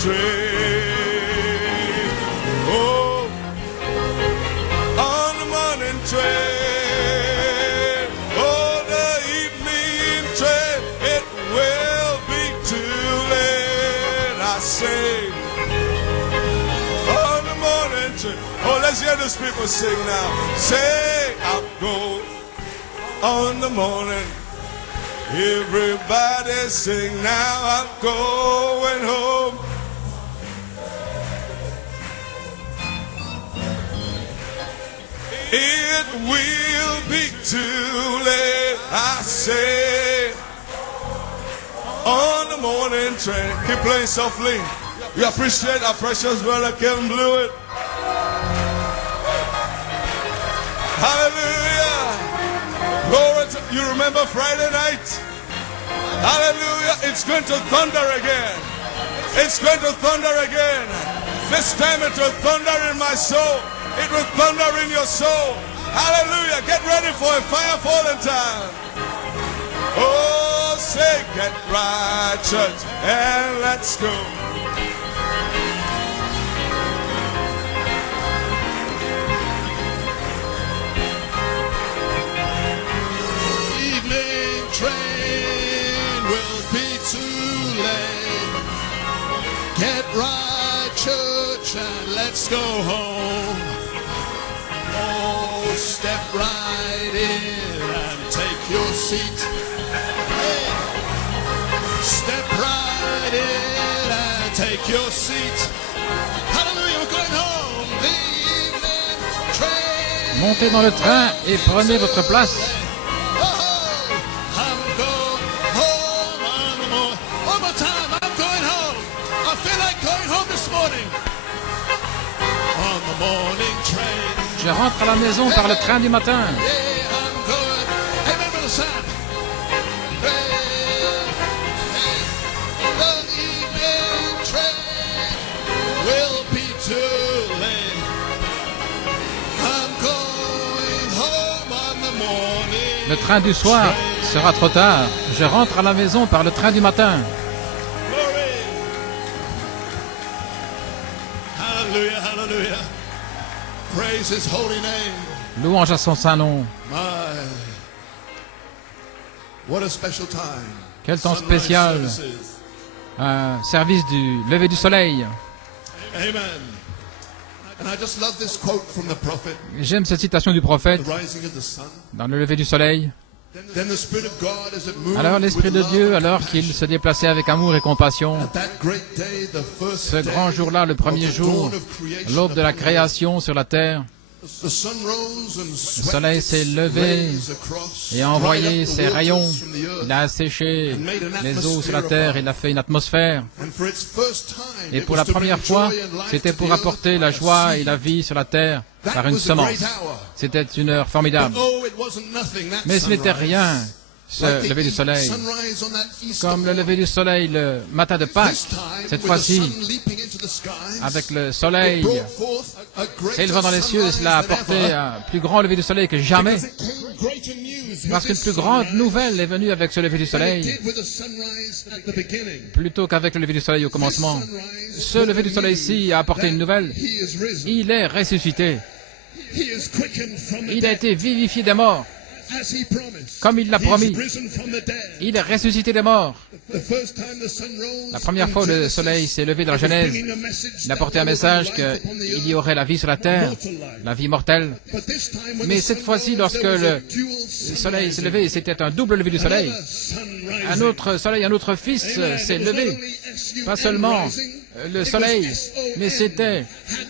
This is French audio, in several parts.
train. Oh, on the morning train. Oh, the evening train. It will be too late, I say. On the morning train. Oh, let's hear those people sing now. Say, I'll go on the morning. Everybody sing now, I'm going home. It will be too late, I say, on the morning train. Keep playing softly. We appreciate our precious brother Kevin Blewett. Hallelujah. Glory to, you remember Friday night? Hallelujah. It's going to thunder again. It's going to thunder again. This time it will thunder in my soul. It will thunder in your soul. Hallelujah. Get ready for a fire falling time. Oh, say, get right, church, and let's go. Train will be too late. Get right, church, and let's go home. Oh, step right in and take your seat. Hey. Step right in and take your seat. Hallelujah, we're going home. The evening train. Montez dans le train et prenez votre place. Je rentre à la maison par le train du matin. Le train du soir sera trop tard. Je rentre à la maison par le train du matin. Hallelujah, hallelujah. Praise his holy name. Louange à son saint nom. What a special time. Quel temps spécial. Un service du lever du soleil. Amen. And I just love this quote from the prophet. J'aime cette citation du prophète The rising of the sun. dans le lever du soleil. Then the Spirit of God, as it moved Alors l'Esprit de with Dieu, love and alors qu'il compassion. se déplaçait avec amour et compassion, At that great day, the first ce grand day jour-là, le premier of the jour, dawn of creation l'aube de la upon the earth, création sur la terre, the sun rose and le swept soleil its s'est levé rays across, et a dried envoyé up the ses waters rayons. from the earth. Il a asséché les eaux sur la terre, il a fait une atmosphère. And for its first time, Et it pour was la to bring première fois, joy and life c'était to pour the earth apporter by la a joie et seed. la vie sur la terre That par une was a great semence. hour. C'était une heure formidable. But oh, it wasn't nothing, that Mais ce n'était sunrise. rien, ce Like the lever du soleil. sunrise on that Easter Comme le lever morning. du soleil le matin de Pâques, This time, cette with the fois-ci, sun leaping into the skies, avec le it soleil brought forth a greater s'élevant dans les cieux, sunrise cela a than apporté ever, un plus grand lever du soleil que jamais. because it came greater news with Parce qu'une this plus grande sunrise nouvelle est venue avec ce lever du than it soleil, did with the sunrise at the beginning. plutôt qu'avec le lever du soleil au commencement. Ce lever du soleil-ci a apporté une nouvelle. He is risen. Il est ressuscité. He is quickened from the Il a dead, été vivifié des morts, as he promised. comme il l'a He is promis. risen from the dead. Il est ressuscité des morts. The first time the sun rose La première in fois où le Genesis, soleil s'est levé dans la it was Genèse, bringing a message il a that porté un there would be message life upon the qu'il y earth. aurait la vie sur la terre, la vie mortelle. But this time when Mais the cette sun fois-ci, rose, lorsque there was a le dual soleil s'est sunrise. levé, c'était un double lever du soleil. Another sun rising. Un autre soleil, un autre fils Amen. s'est It was levé. not only S-U-N Pas seulement rising, le it soleil, was S-O-N, mais c'était had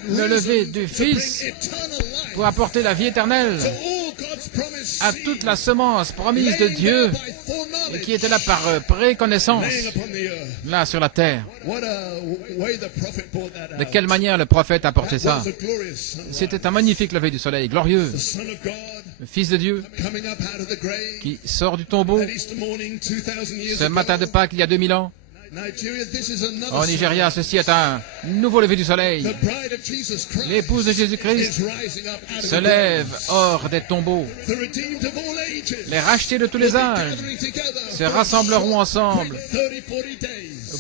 le risen lever du to Fils bring eternal life pour apporter la vie éternelle to all God's promised à seed, toute la semence promise de laying Dieu there by foreknowledge, et qui était là par préconnaissance, laying upon the earth. là sur la terre. What a way the prophet brought that De out. quelle manière le prophète a apporté That ça? was a glorious sunrise. C'était un magnifique lever du soleil, glorieux. The Son of God Le Fils de Dieu coming up out of the grave qui sort du tombeau that Easter morning 2000 years ce matin de ago. Pâques il y a 2000 ans. Au Nigeria, ceci est un nouveau lever du soleil. L'épouse de Jésus-Christ se lève hors des tombeaux. Les rachetés de tous les âges se rassembleront ensemble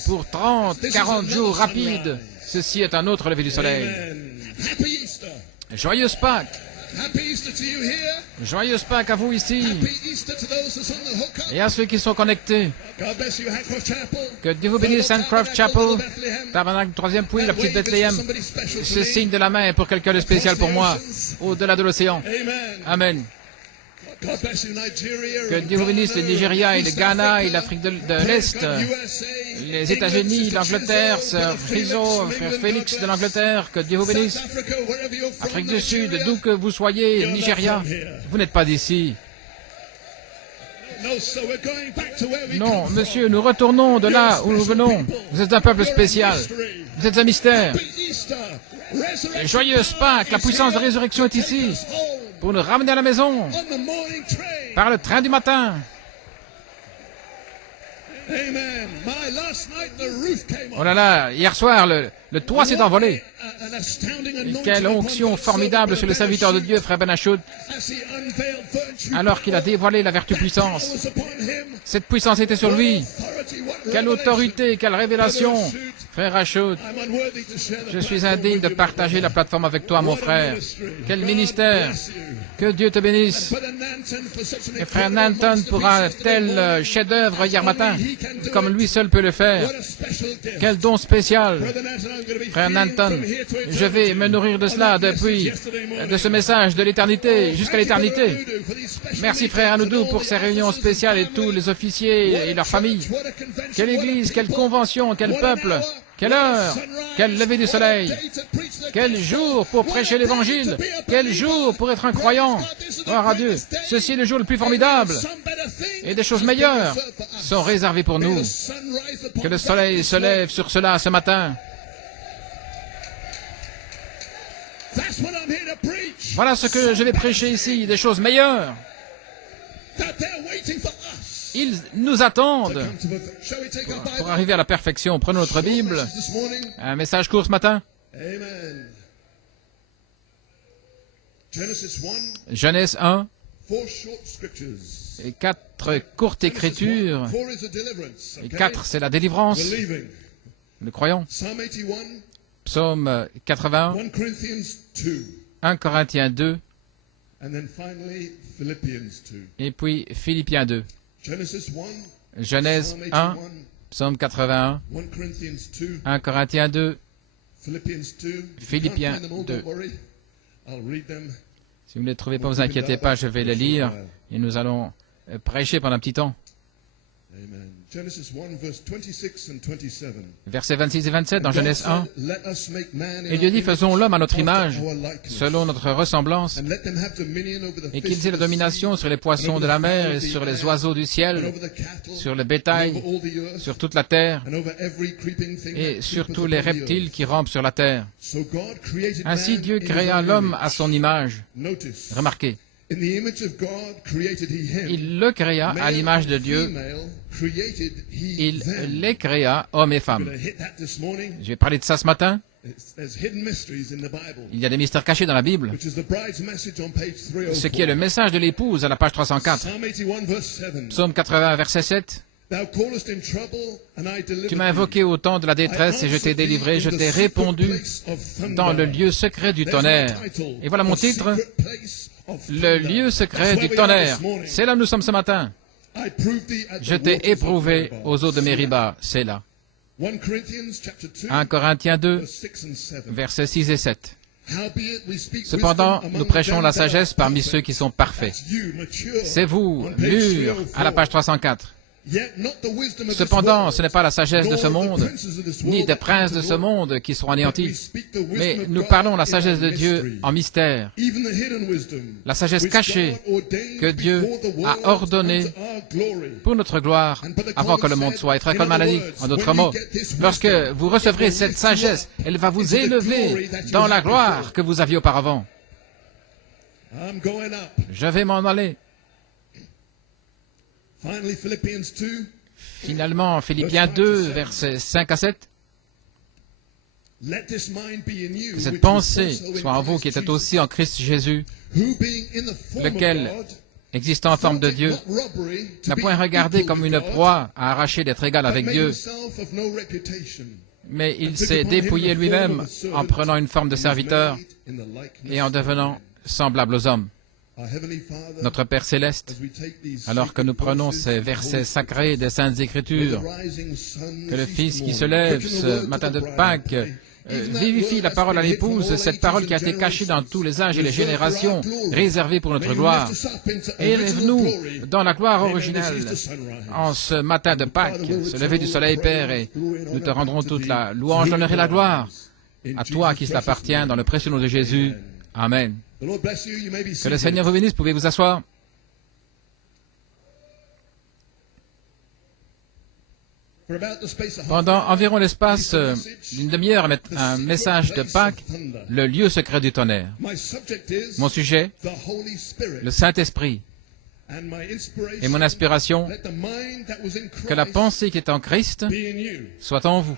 pour 30, 40 jours rapides. Ceci est un autre lever du soleil. Joyeuse Pâques! Joyeuse Pâques à vous ici et à ceux qui sont connectés. Que Dieu vous bénisse, Sandcroft Chapel, Tabernacle 3e Puits, la petite Bethléem. Ce signe de la main est pour quelqu'un de spécial pour moi, au-delà de l'océan. Amen. Que Dieu vous bénisse le Nigeria et le Ghana et l'Afrique de l'Est, les États-Unis, l'Angleterre, Sœur Friso, Frère Félix de l'Angleterre, que Dieu vous bénisse. Afrique du Sud, d'où que vous soyez, Nigeria, vous n'êtes pas d'ici. Non, monsieur, nous retournons de là où nous venons. Vous êtes un peuple spécial. Vous êtes un mystère. Joyeuse Pâques, la puissance de résurrection est ici pour nous ramener à la maison par le train du matin. Oh là là, hier soir, le toit s'est envolé. Et quelle onction formidable sur le serviteur de Dieu, frère Ben Achoud, alors qu'il a dévoilé la vertu puissance. Cette puissance était sur lui. Quelle autorité, quelle révélation. Frère Achoud, je suis indigne de partager la plateforme avec toi, mon frère. Quel ministère. Que Dieu te bénisse. Et frère Nanton pour un tel chef-d'œuvre hier matin, comme lui seul peut le faire. Quel don spécial. Frère Nanton, je vais me nourrir de cela depuis, de ce message de l'éternité jusqu'à l'éternité. Merci frère Anoudou pour ces réunions spéciales et tous les officiers et leurs familles. Quelle église, quelle convention, quel peuple, quelle heure, quel lever du soleil, quel jour pour prêcher l'évangile, quel jour pour être un croyant. Gloire à Dieu. Ceci est le jour le plus formidable et des choses meilleures sont réservées pour nous. Que le soleil se lève sur cela ce matin. Voilà ce que je vais prêcher ici, des choses meilleures. Ils nous attendent pour arriver à la perfection. Prenons notre Bible. Un message court ce matin. Genèse 1 et 4 courtes écritures. Et 4, c'est la délivrance. Le croyant. Psaume 81, 1 Corinthiens 2, et puis Philippiens 2. Genèse 1, Psaume 81, 1 Corinthiens 2, Philippiens 2. Si vous ne les trouvez pas, vous inquiétez pas, je vais les lire et nous allons prêcher pendant un petit temps. Versets 26 et 27 dans Genèse 1. Et Dieu dit, faisons l'homme à notre image, selon notre ressemblance, et qu'ils aient la domination sur les poissons de la mer et sur les oiseaux du ciel, sur le bétail, sur toute la terre, et sur tous les reptiles qui rampent sur la terre. Ainsi Dieu créa l'homme à son image. Remarquez. Il le créa à l'image de Dieu. Il les créa, hommes et femmes. Je vais parler de ça ce matin. Il y a des mystères cachés dans la Bible. Ce qui est le message de l'épouse à la page 304. Psaume 80, verset 7. Tu m'as invoqué au temps de la détresse et je t'ai délivré, je t'ai répondu dans le lieu secret du tonnerre. Et voilà mon titre. Le lieu secret du tonnerre. C'est là où nous sommes ce matin. Je t'ai éprouvé aux eaux de Mériba. C'est là. 1 Corinthiens 2, versets 6 et 7. Cependant, nous prêchons la sagesse parmi ceux qui sont parfaits. C'est vous, mûrs, à la page 304. Cependant, ce n'est pas la sagesse de ce monde, ni des princes de ce monde qui seront anéantis, mais nous parlons la sagesse de Dieu en mystère, la sagesse cachée que Dieu a ordonnée pour notre gloire avant que le monde soit. Et frère Coleman a dit, en d'autres mots, lorsque vous recevrez cette sagesse, elle va vous élever dans la gloire que vous aviez auparavant. Je vais m'en aller. Finalement, Philippiens 2, versets 5 à 7. Que cette pensée soit en vous qui était aussi en Christ Jésus, lequel, existant en forme de Dieu, n'a point regardé comme une proie à arracher d'être égal avec Dieu, mais il s'est dépouillé lui-même en prenant une forme de serviteur et en devenant semblable aux hommes. Notre Père Céleste, alors que nous prenons ces versets sacrés des Saintes Écritures, que le Fils qui se lève ce matin de Pâques vivifie la parole à l'épouse, cette parole qui a été cachée dans tous les âges et les générations, réservée pour notre gloire. Élève-nous dans la gloire originale en ce matin de Pâques, ce lever du soleil, Père, et nous te rendrons toute la louange, l'honneur et la gloire à toi qui t'appartient dans le précieux nom de Jésus. Amen. Que le Seigneur vous bénisse, pouvez vous asseoir. Pendant environ l'espace d'une demi-heure, un message de Pâques, le lieu secret du tonnerre. Mon sujet, le Saint-Esprit. Et mon inspiration, que la pensée qui est en Christ soit en vous,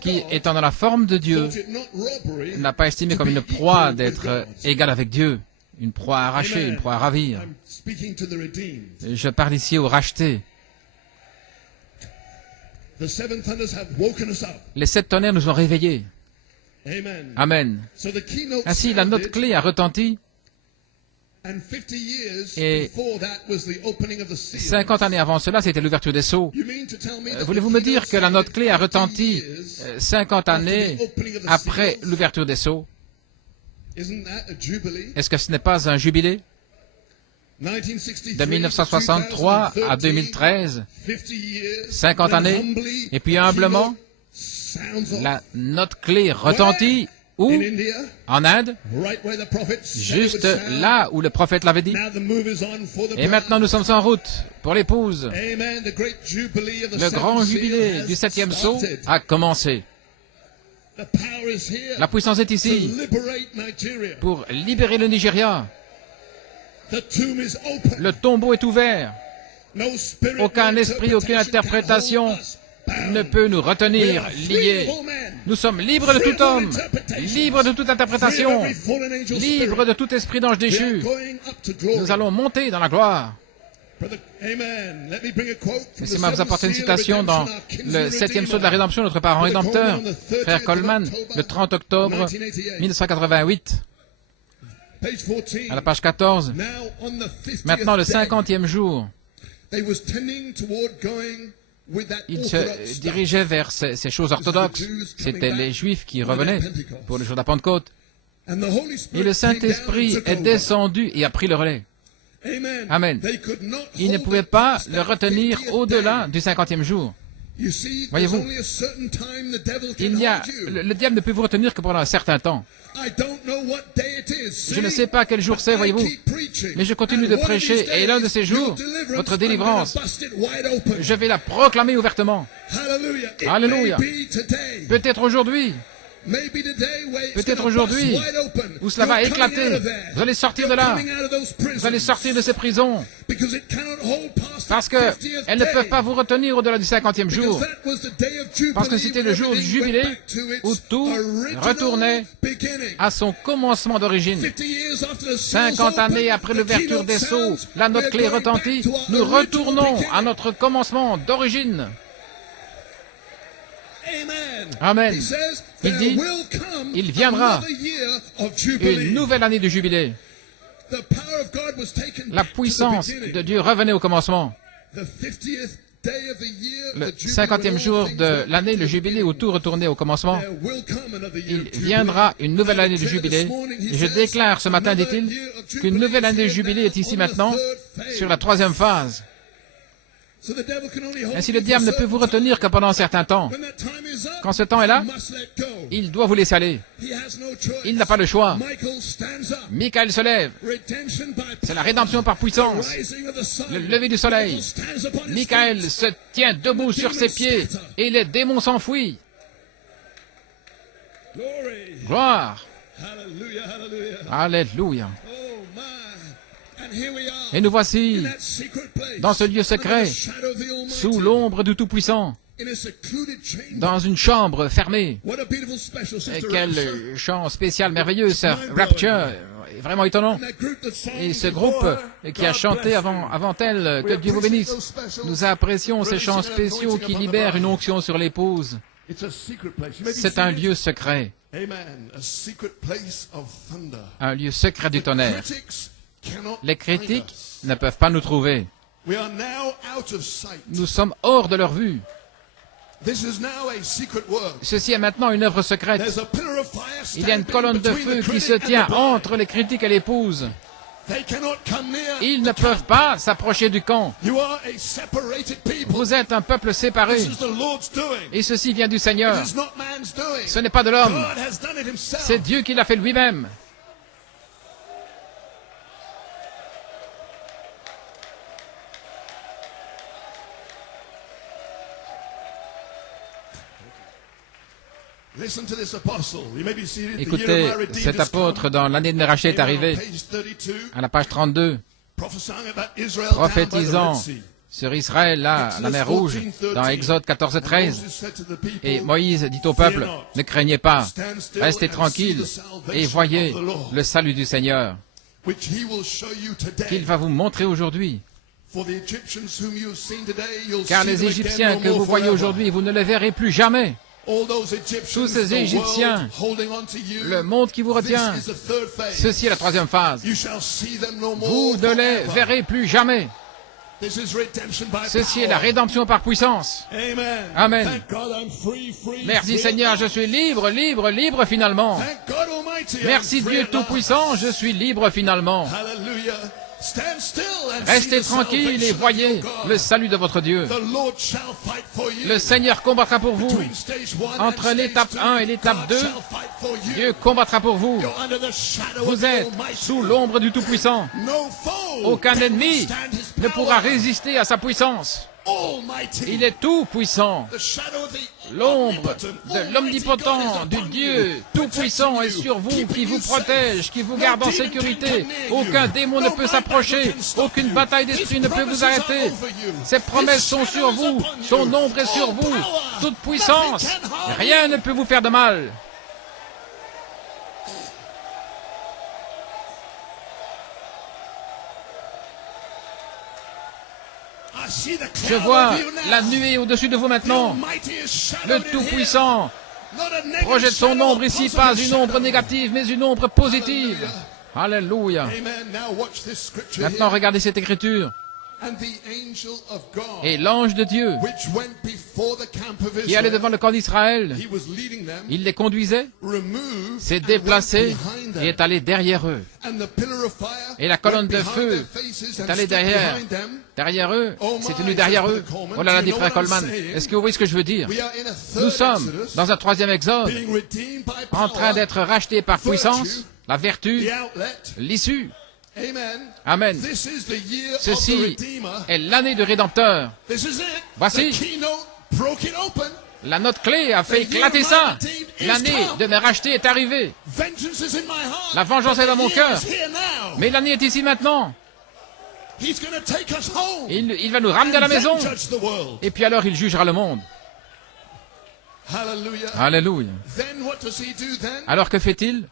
qui, étant dans la forme de Dieu, n'a pas estimé comme une proie d'être égal avec Dieu, une proie à arracher, une proie à ravir. Je parle ici aux rachetés. Les 7 tonnerres nous ont réveillés. Amen. Ainsi, la note clé a retenti. Et 50 années avant cela, c'était l'ouverture des sceaux. Voulez-vous me dire que la note clé a retenti 50 années après l'ouverture des sceaux? Est-ce que ce n'est pas un jubilé? De 1963 à 2013, 50 années, et puis humblement, la note clé retentit. Où? En Inde, juste là où le prophète l'avait dit. Et maintenant nous sommes en route pour l'épouse. Le grand jubilé du 7e sceau a commencé. La puissance est ici pour libérer le Nigeria. Le tombeau est ouvert. Aucun esprit, aucune interprétation ne peut nous retenir liés. Nous sommes libres de tout homme, libres de toute interprétation, libres de tout esprit d'ange déchu. Nous allons monter dans la gloire. Laissez-moi vous apporter une citation dans le 7e sceau de la rédemption, notre parent rédempteur, frère Coleman, le 30 octobre 1988. À la page 14, maintenant le 50e jour, il se dirigeait vers ces choses orthodoxes. C'était les Juifs qui revenaient pour le jour de la Pentecôte. Et le Saint-Esprit est descendu et a pris le relais. Amen. Il ne pouvait pas le retenir au-delà du 50e jour. Voyez-vous, le diable ne peut vous retenir que pendant un certain temps. Je ne sais pas quel jour c'est, voyez-vous, mais je continue de prêcher, et l'un de ces jours, votre délivrance, je vais la proclamer ouvertement. Alléluia. Peut-être aujourd'hui, où cela va éclater. Vous allez sortir de là. Vous allez sortir de ces prisons. Parce qu'elles ne peuvent pas vous retenir au-delà du 50e jour. Parce que c'était le jour du jubilé où tout retournait à son commencement d'origine. 50 années après l'ouverture des sceaux, la note clé retentit. Nous retournons à notre commencement d'origine. Amen. Il dit, il viendra une nouvelle année du jubilé. La puissance de Dieu revenait au commencement. Le 50e jour de l'année, le jubilé où tout retournait au commencement, il viendra une nouvelle année du jubilé. Et je déclare ce matin, dit-il, qu'une nouvelle année du jubilé est ici maintenant, sur la 3e phase. Ainsi, le diable ne peut vous retenir que pendant un certain temps. Quand ce temps est là, il doit vous laisser aller. Il n'a pas le choix. Michael se lève. C'est la rédemption par puissance. Le lever du soleil. Michael se tient debout sur ses pieds et les démons s'enfuient. Gloire. Alléluia. Et nous voici dans ce lieu secret, sous l'ombre du Tout-Puissant, dans une chambre fermée. Et quel chant spécial, merveilleux, ce Rapture, vraiment étonnant. Et ce groupe qui a chanté avant elle, que Dieu vous bénisse, nous apprécions ces chants spéciaux qui libèrent une onction sur l'épouse. C'est un lieu secret, un lieu secret du tonnerre. Les critiques ne peuvent pas nous trouver. Nous sommes hors de leur vue. Ceci est maintenant une œuvre secrète. Il y a une colonne de feu qui se tient entre les critiques et l'épouse. Ils ne peuvent pas s'approcher du camp. Vous êtes un peuple séparé. Et ceci vient du Seigneur. Ce n'est pas de l'homme. C'est Dieu qui l'a fait lui-même. Écoutez, cet apôtre, dans l'année de rachat, est arrivé à la page 32, prophétisant sur Israël, là, la mer Rouge, dans Exode 14:13. Et Moïse dit au peuple, ne craignez pas, restez tranquilles et voyez le salut du Seigneur, qu'il va vous montrer aujourd'hui. Car les Égyptiens que vous voyez aujourd'hui, vous ne les verrez plus jamais. Tous ces Égyptiens, le monde qui vous retient, ceci est la troisième phase. Vous ne les verrez plus jamais. Ceci est la rédemption par puissance. Amen. Merci Seigneur, je suis libre, libre, libre finalement. Merci Dieu Tout-Puissant, je suis libre finalement. Restez tranquilles et voyez le salut de votre Dieu. Le Seigneur combattra pour vous. Entre l'étape 1 et l'étape 2, Dieu combattra pour vous. Vous êtes sous l'ombre du Tout-Puissant. Aucun ennemi ne pourra résister à sa puissance. Il est tout-puissant. L'ombre de l'omnipotent, du Dieu tout-puissant est sur vous, qui vous protège, qui vous garde en sécurité. Aucun démon ne peut s'approcher, aucune bataille d'esprit ne peut vous arrêter. Ses promesses sont sur vous, son ombre est sur vous, toute puissance. Rien ne peut vous faire de mal. Je vois la nuée au-dessus de vous maintenant. Le Tout-Puissant projette son ombre ici, pas une ombre négative, mais une ombre positive. Alléluia. Maintenant, regardez cette écriture. Et l'ange de Dieu, qui allait devant le camp d'Israël, il les conduisait, s'est déplacé et est allé derrière eux. Et la colonne de feu est allée derrière eux, c'est tenu derrière eux. Oh là là, dit frère Coleman, est-ce que vous voyez ce que je veux dire? Nous sommes dans un troisième exode, en train d'être rachetés par puissance, la vertu, l'issue. Amen. Ceci est l'année du Rédempteur. Voici, la note clé a fait éclater ça. L'année de me racheter est arrivée. La vengeance est dans mon cœur. Mais l'année est ici maintenant. Il va nous ramener à la maison. Et puis alors il jugera le monde. Alléluia. Alors que fait-il?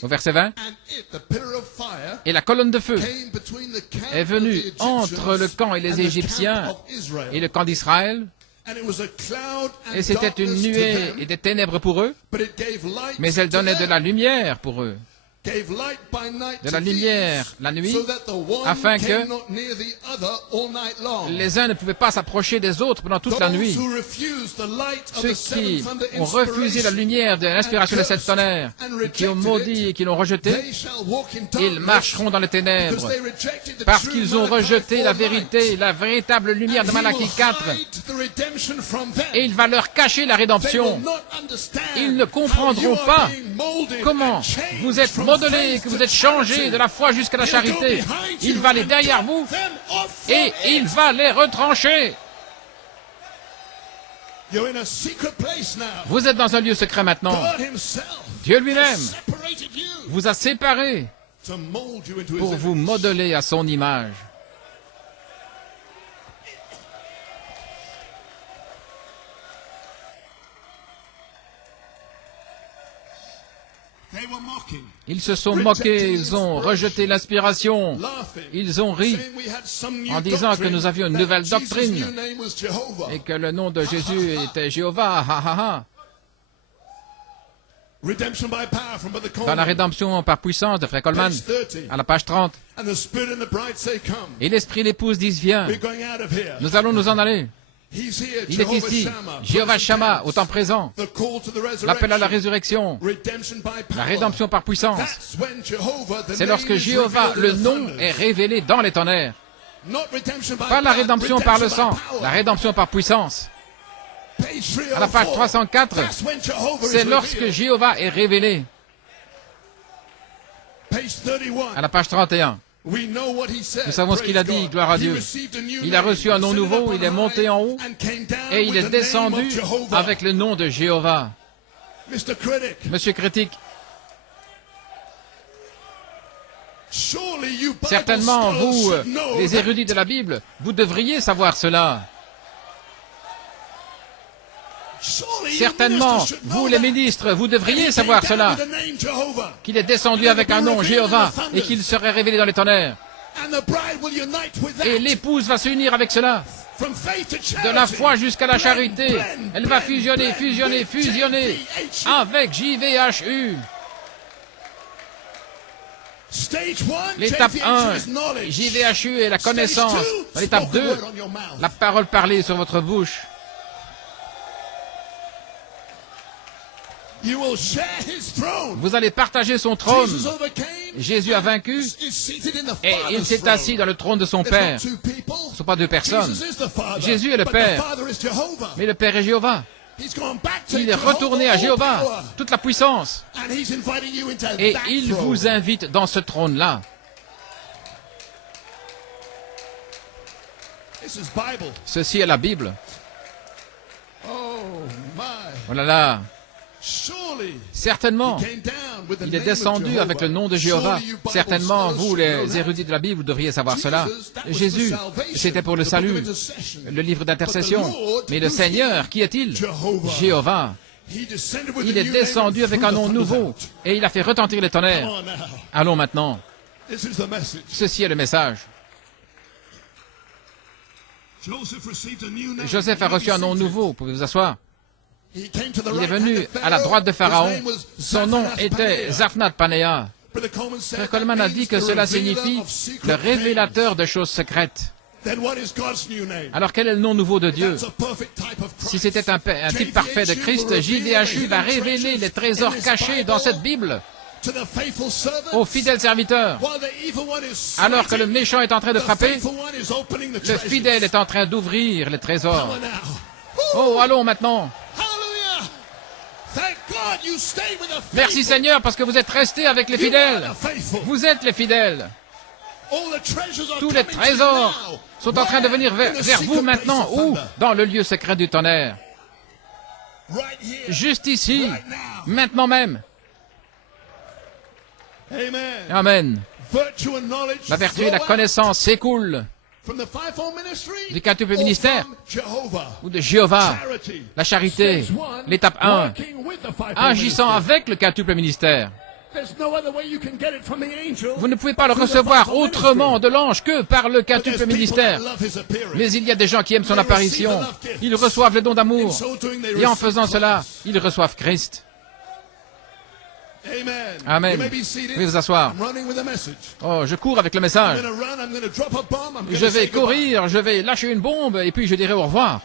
Au verset 20, et la colonne de feu est venue entre le camp et les Égyptiens et le camp d'Israël, et c'était une nuée et des ténèbres pour eux, mais elle donnait de la lumière pour eux. De la lumière la nuit, afin que les uns ne pouvaient pas s'approcher des autres pendant toute la nuit. Ceux qui ont refusé la lumière de l'inspiration de cette tonnerre, qui ont maudit et qui l'ont rejeté, ils marcheront dans les ténèbres, parce qu'ils ont rejeté la vérité, la véritable lumière de Malachie 4, et il va leur cacher la rédemption. Ils ne comprendront pas comment vous êtes modelés, que vous êtes changés de la foi jusqu'à la charité. Il va aller derrière vous et il va les retrancher. Vous êtes dans un lieu secret maintenant. Dieu lui-même vous a séparés to mold you into pour his vous image. modeler à son image. They were mocking, Ils se sont moqués, ils ont rejeté l'inspiration, laughing, ils ont ri saying we had some new en disant que doctrine, nous avions une that nouvelle Jesus' doctrine new name was Jehovah. et que le nom de Jésus était Jéhovah. Ha, ha, ha. Redemption by power from Brother Dans la Coleman. rédemption par puissance de Frère Coleman, Page 30. à la page 30. And the Spirit and the bride say, come. Et l'esprit et l'épouse disent, viens, We're going out of here. nous allons nous en aller. He's here, Il est Jehovah ici, Shammah, Jéhovah present Shammah, tense. au temps présent. The call to the L'appel à la resurrection. résurrection, Redemption by power. la rédemption par puissance. That's when Jehovah, the C'est name lorsque is Jéhovah, revealed le in the nom, thunders. est révélé dans les tonnerres. Not redemption by Pas la blood, rédemption par le redemption sang, by power. la rédemption par puissance. Page 304. À la page 304, That's when Jehovah c'est is lorsque revealed. Jéhovah est révélé. Page 31. À la page 31, We know what he said. nous savons ce qu'il a Praise dit, God. gloire à He Dieu. received a new Il a name, reçu un nom ascended nouveau, up il est on monté high, en haut and came down et il with est the name descendu of Jehovah. avec le nom de Jéhovah. Mr. Critic, Monsieur Critique, surely you Bible certainement scholars vous, should know les that érudits de la Bible, vous devriez savoir cela. surely you Certainement, ministers should know vous les that. ministres, vous And devriez he savoir came down cela, with the name Jehovah. qu'il est descendu avec un nom Jéhovah et qu'il serait révélé dans les tonnerres. And the bride will unite with that. Et l'épouse va s'unir avec cela. From faith to charity. De la foi jusqu'à la Blend, charité, blend, elle va blend, fusionner, blend fusionner, with fusionner JVHU. avec JVHU. Stage 1, L'étape JVHU 1, is knowledge. JVHU est la connaissance. Stage 2, Dans l'étape spoken 2, word on your mouth. la parole parlée sur votre bouche. You will share his throne. Vous allez partager son trône. Jesus overcame. Jésus a vaincu Is seated in the et il Father's s'est throne. assis dans le trône de son There's Père. not two people. Ce ne sont pas deux personnes. Jesus is the Father, Jésus est le but Père. the Father is Jehovah. Mais le Père est Jéhovah. He's gone back to Il est Jehovah, retourné à all Jéhovah, power. toute la puissance. And he's inviting you into Et that il throne. vous invite dans ce trône-là. This is Bible. Ceci est la Bible. Oh my. Oh là là. Surely Certainement, he came down with the il est name of descendu Jehovah. avec le nom de Jéhovah. Surely you Bible Certainement, scholars vous, should know les that. érudits de la Bible, vous devriez savoir cela. Jesus, that was Jésus, for salvation, c'était pour le the book of salut, intercession. le livre But d'intercession. the Lord, Mais le who's Seigneur, he? qui est-il? Jehovah. Jéhovah. He descended with Il a est new descendu name avec and un threw nom the thunders nouveau out. et il a fait retentir les Come tonnerres. on now. Allons maintenant. This is the message. Ceci est le message. Joseph received a new name. Joseph a reçu un nom nouveau. Vous pouvez vous asseoir. He came to the Il est right venu hand of à la droite de Pharaoh. Pharaon. His name was Son nom Zaphnath était Paneah. Zaphnath Paneah. Brother Coleman said Frère that Coleman a means dit que the cela revealer signifie of secret le things. révélateur de choses secrètes. Then what is God's new name? Alors quel est le nom nouveau de Dieu? That's a perfect type of Christ. Si c'était un type parfait de Christ, JVHU va révéler les trésors cachés dans cette Bible To the faithful servant, aux fidèles serviteurs. while the evil one is Alors que le smiting, méchant est en train de the frapper, faithful one is opening the le treasures. fidèle est en train d'ouvrir les trésors. Come on now. Oh, allons maintenant. Hallelujah. Thank God you stayed with the Merci faithful. Seigneur parce que vous êtes restés avec les You fidèles. are the faithful. Vous êtes les fidèles. All the treasures are Tous les coming to you trésors now. sont en train de venir Where? In the vers vous secret maintenant. place of Où? thunder. Dans le lieu secret du tonnerre. Right here. Juste ici. Right now. Maintenant même. Amen. Amen. Virtue and knowledge La vertu et la flow out connaissance s'écoulent from the fivefold ministry du quintuple or ministère from Jehovah. ou de Jéhovah. Charity. La charité. Stage one, L'étape 1. working with the fivefold Agissant ministry. avec le quintuple ministère. There's no other way you can get it from the angel. Vous ne pouvez pas le through the recevoir fivefold autrement ministry. de l'ange que par le But there's quintuple people ministère. that love his appearance. Mais il y a des gens qui aiment son They receive apparition. the love gifts. Ils reçoivent les dons In d'amour. so doing, they Et en receive faisant cela, Christ. ils reçoivent Christ. Amen. Amen. You may be seated. Vous pouvez vous asseoir. I'm running with a message. Oh, je cours avec le I'm message. going to run. I'm going to drop a bomb. I'm going Je to vais say goodbye. courir, je vais lâcher une bombe et puis je dirai au revoir.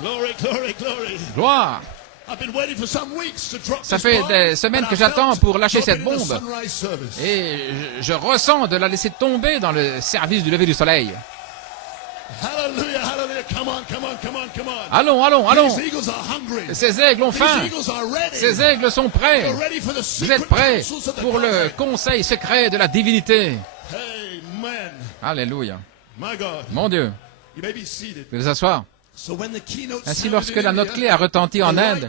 Glory, glory, glory. Gloire. I've been waiting for some weeks to drop Ça this fait bomb, des semaines but que I j'attends felt pour lâcher drop cette it in the bombe. sunrise service. Et je ressens de la laisser tomber dans le service du lever du soleil. Hallelujah, hallelujah. Come on, come on, come on, come on. Allons, allons, allons. These eagles are hungry. Ces aigles ont These faim. eagles are ready. Ces aigles sont prêts. They're ready for the Vous secret êtes prêts counsels of the pour le Godhead. conseil secret de la divinité. Amen. Alléluia. My God. Mon Dieu. You may be seated. Vous pouvez vous asseoir. Ainsi, lorsque la note clé a retenti en Inde,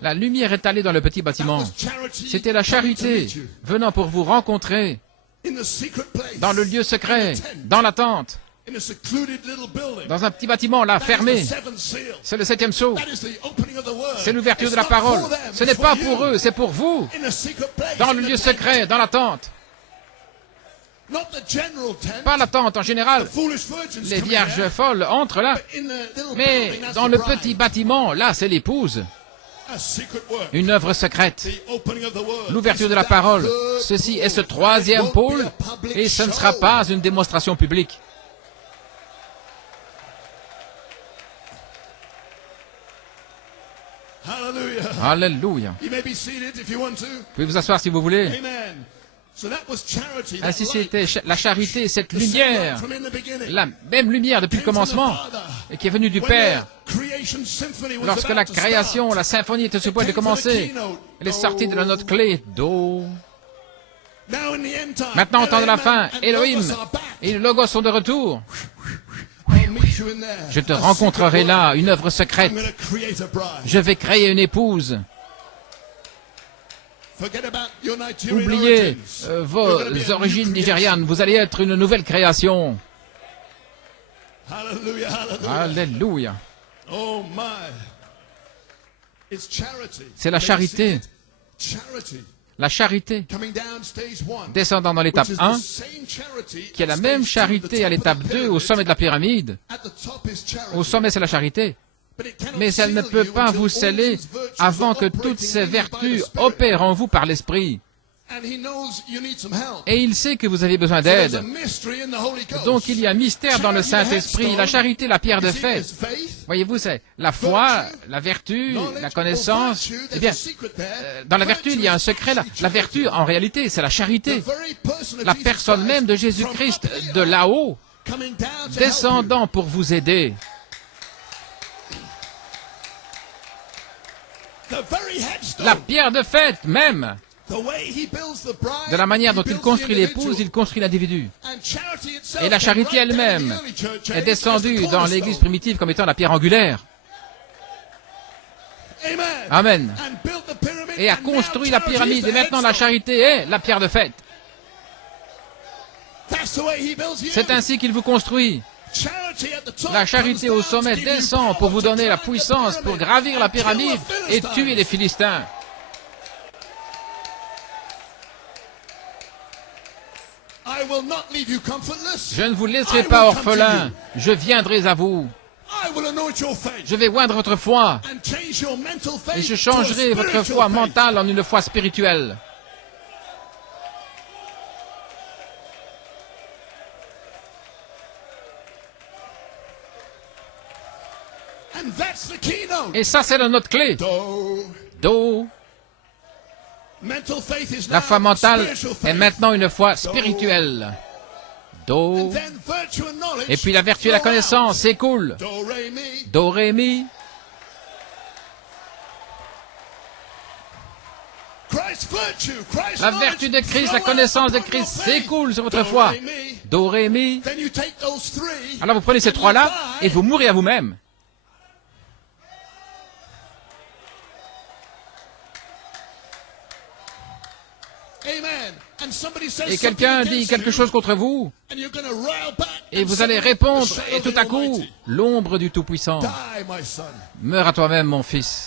la lumière est allée dans le petit bâtiment. C'était la charité venant pour vous rencontrer dans le lieu secret, dans la tente, dans un petit bâtiment là, fermé. C'est le 7e sceau. C'est l'ouverture de la parole. Ce n'est pas pour eux, c'est pour vous. Dans le lieu secret, dans la tente. Pas la tente en général. Les vierges folles entrent là. Mais dans le petit bâtiment, là, c'est l'épouse. Une œuvre secrète. L'ouverture de la parole. Ceci est ce 3e pôle et ce ne sera pas une démonstration publique. Alléluia. Vous pouvez vous asseoir si vous voulez. Ainsi c'était la charité, cette lumière, la même lumière depuis le commencement, et qui est venue du Père. Lorsque la création, la symphonie était sur le point de commencer, elle est sortie de la note clé, Do. Maintenant, au temps de la fin, Elohim et le Logos sont de retour. Je te rencontrerai là, une œuvre secrète. Je vais créer une épouse. Oubliez vos origines nigérianes, vous allez être une nouvelle création. Alléluia. C'est la charité. La charité descendant dans l'étape 1, qui est la même charité à l'étape 2, au sommet de la pyramide. Au sommet, c'est la charité. Mais elle ne peut pas vous sceller avant que toutes ces vertus opèrent en vous par l'Esprit. Et il sait que vous avez besoin d'aide. Donc il y a un mystère dans le Saint-Esprit, la charité, la pierre de fête. Voyez-vous, c'est la foi, la vertu, la connaissance. Eh bien, dans la vertu, il y a un secret. La vertu, en réalité, c'est la charité. La personne même de Jésus-Christ, de là-haut, descendant pour vous aider. La pierre de fête même. De la manière dont il construit l'épouse, il construit l'individu. Et la charité elle-même est descendue dans l'Église primitive comme étant la pierre angulaire. Amen. Et a construit la pyramide. Et maintenant la charité est la pierre de fête. C'est ainsi qu'il vous construit. La charité au sommet descend pour vous donner la puissance pour gravir la pyramide et tuer les Philistins. Je ne vous laisserai pas orphelins, je viendrai à vous. Je vais oindre votre foi et je changerai votre foi mentale en une foi spirituelle. Et ça, c'est la note clé. Do. La foi mentale est maintenant une foi spirituelle. Do. Et puis la vertu et la connaissance s'écoulent. Do, ré, mi. La vertu de Christ, la connaissance de Christ s'écoule sur votre foi. Do, ré, mi. Alors vous prenez ces trois-là et vous mourrez à vous-même. Et quelqu'un dit quelque chose contre vous, et vous allez répondre, et tout à coup, l'ombre du Tout-Puissant. Meurs à toi-même, mon fils.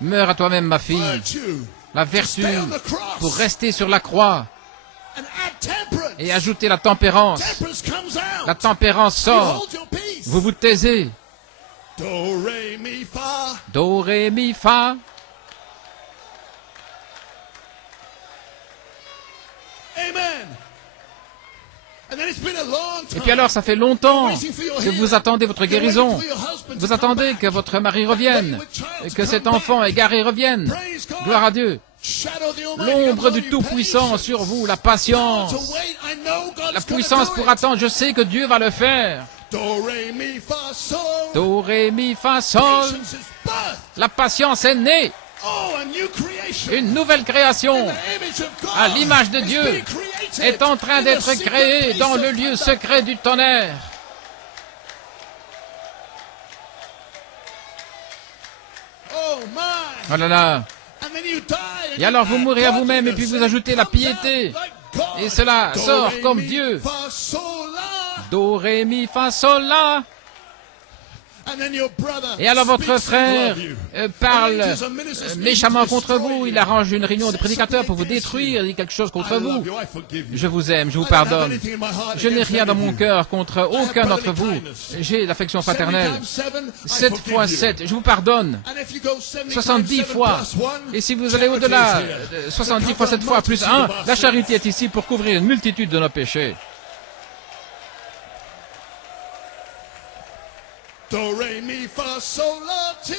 Meurs à toi-même, ma fille. La vertu pour rester sur la croix et ajouter la tempérance. La tempérance sort. Vous vous taisez. Do, ré, mi, fa. Et puis alors, ça fait longtemps que vous attendez votre guérison. Vous attendez que votre mari revienne, et que cet enfant égaré revienne. Gloire à Dieu. L'ombre du Tout-Puissant sur vous, la patience. La puissance pour attendre, je sais que Dieu va le faire. Do, ré, mi, fa, sol. La patience est née. Une nouvelle création, à l'image de Dieu, est en train d'être créée dans le lieu secret du tonnerre. my. Oh là là. And then you die and Et alors you vous add mourrez à vous-même et godliness, puis vous and ajoutez it la comes piété. out like God. Et cela Do, sort re, comme mi, Dieu. fa, sol, la. Do, ré, mi, fa, sol, la. And then your brother Et alors votre speaks frère ill of you. parle Arranges a minister's meeting méchamment to contre destroy vous. you. Il arrange une réunion de Says prédicateurs pour vous something against détruire. Il dit quelque chose you. contre I love vous. you, I forgive you. Je vous aime, je vous I don't have pardonne. anything in my heart Je n'ai against rien any dans of mon you. cœur contre aucun d'entre vous. J'ai l'affection fraternelle. 7 fois 7, je vous pardonne. 70 fois. Et si vous allez au-delà, 70 fois 7 fois plus 1, la charité est ici pour couvrir une multitude de nos péchés. Do, re, mi, fa, sol, la, ti.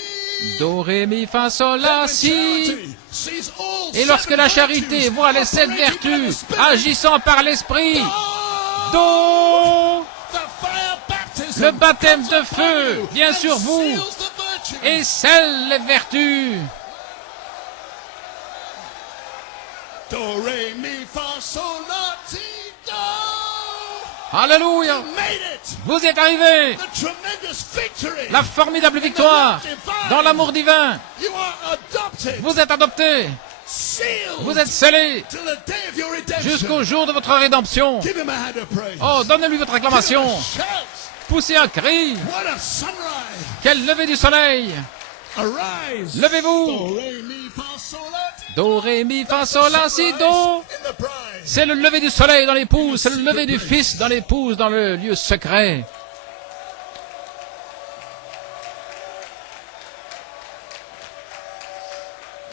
Do, ré, mi, fa, sol, la, si. Charity sees all Et lorsque la seven charité virtues voit les 7 operating in the vertus Spirit. agissant par l'esprit, Oh, Do, the fire baptism le baptême comes de upon feu you vient and sur vous seals the virtue. et scelle les vertus. Do, re, mi, fa, sol, la, ti, do. Alléluia. You made it. Vous êtes arrivés. The tremendous victory. La formidable victoire dans l'amour divin. You are adopted. Vous êtes adoptés. Sealed. Vous êtes scellés To the day of your redemption. jusqu'au jour de votre rédemption. Give him a hand of praise. Oh, donnez-lui votre acclamation. Give him a shout. Poussez un cri. What a sunrise. Quel lever du soleil. Arise. Levez-vous. Do, re, mi, fa, sol, la, ti. Do, ré, mi, fa, sol, la, si, do. In the bride. C'est le lever du soleil dans l'épouse, c'est le lever du Fils dans l'épouse, dans le lieu secret.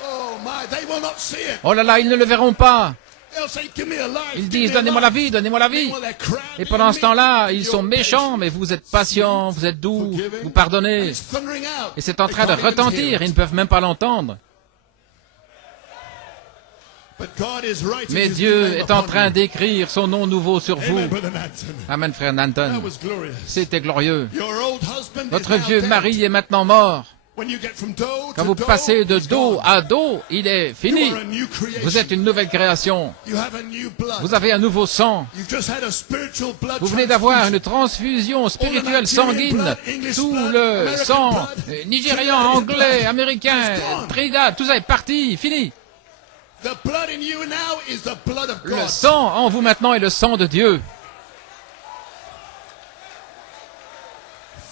Oh my, they will not see it. Oh là là, ils ne le verront pas. They'll say, give me a life. Ils give disent, me a donnez-moi la life." vie, donnez-moi la vie. Meanwhile, they're crowding Et pendant ce temps-là, me. ils sont You're méchants, patient, mais vous êtes patients, vous êtes doux, forgiving, vous and pardonnez. it's thundering out. Et c'est en They train de can't even retentir, hear ils it. ne peuvent même pas l'entendre. But God is writing Mais his Dieu name est en upon train you. d'écrire son nom nouveau sur vous. Amen, Brother Nathan. Amen, frère That Nanton. was glorious. C'était glorieux. Your old husband Votre is now vieux dead. mari est maintenant mort. When you get from do Quand to vous do, passez de he's dos gone. à dos, il est You fini. are a new creation. Vous êtes une nouvelle création. You have a new blood. Vous avez un nouveau sang. You've just had a spiritual blood Vous venez d'avoir transfusion. une transfusion spirituelle sanguine. Tout le sang nigérian, anglais, américain, Trinidad, tout ça est parti, fini. The blood in you now is the blood of Le God. sang en vous maintenant est le sang de Dieu.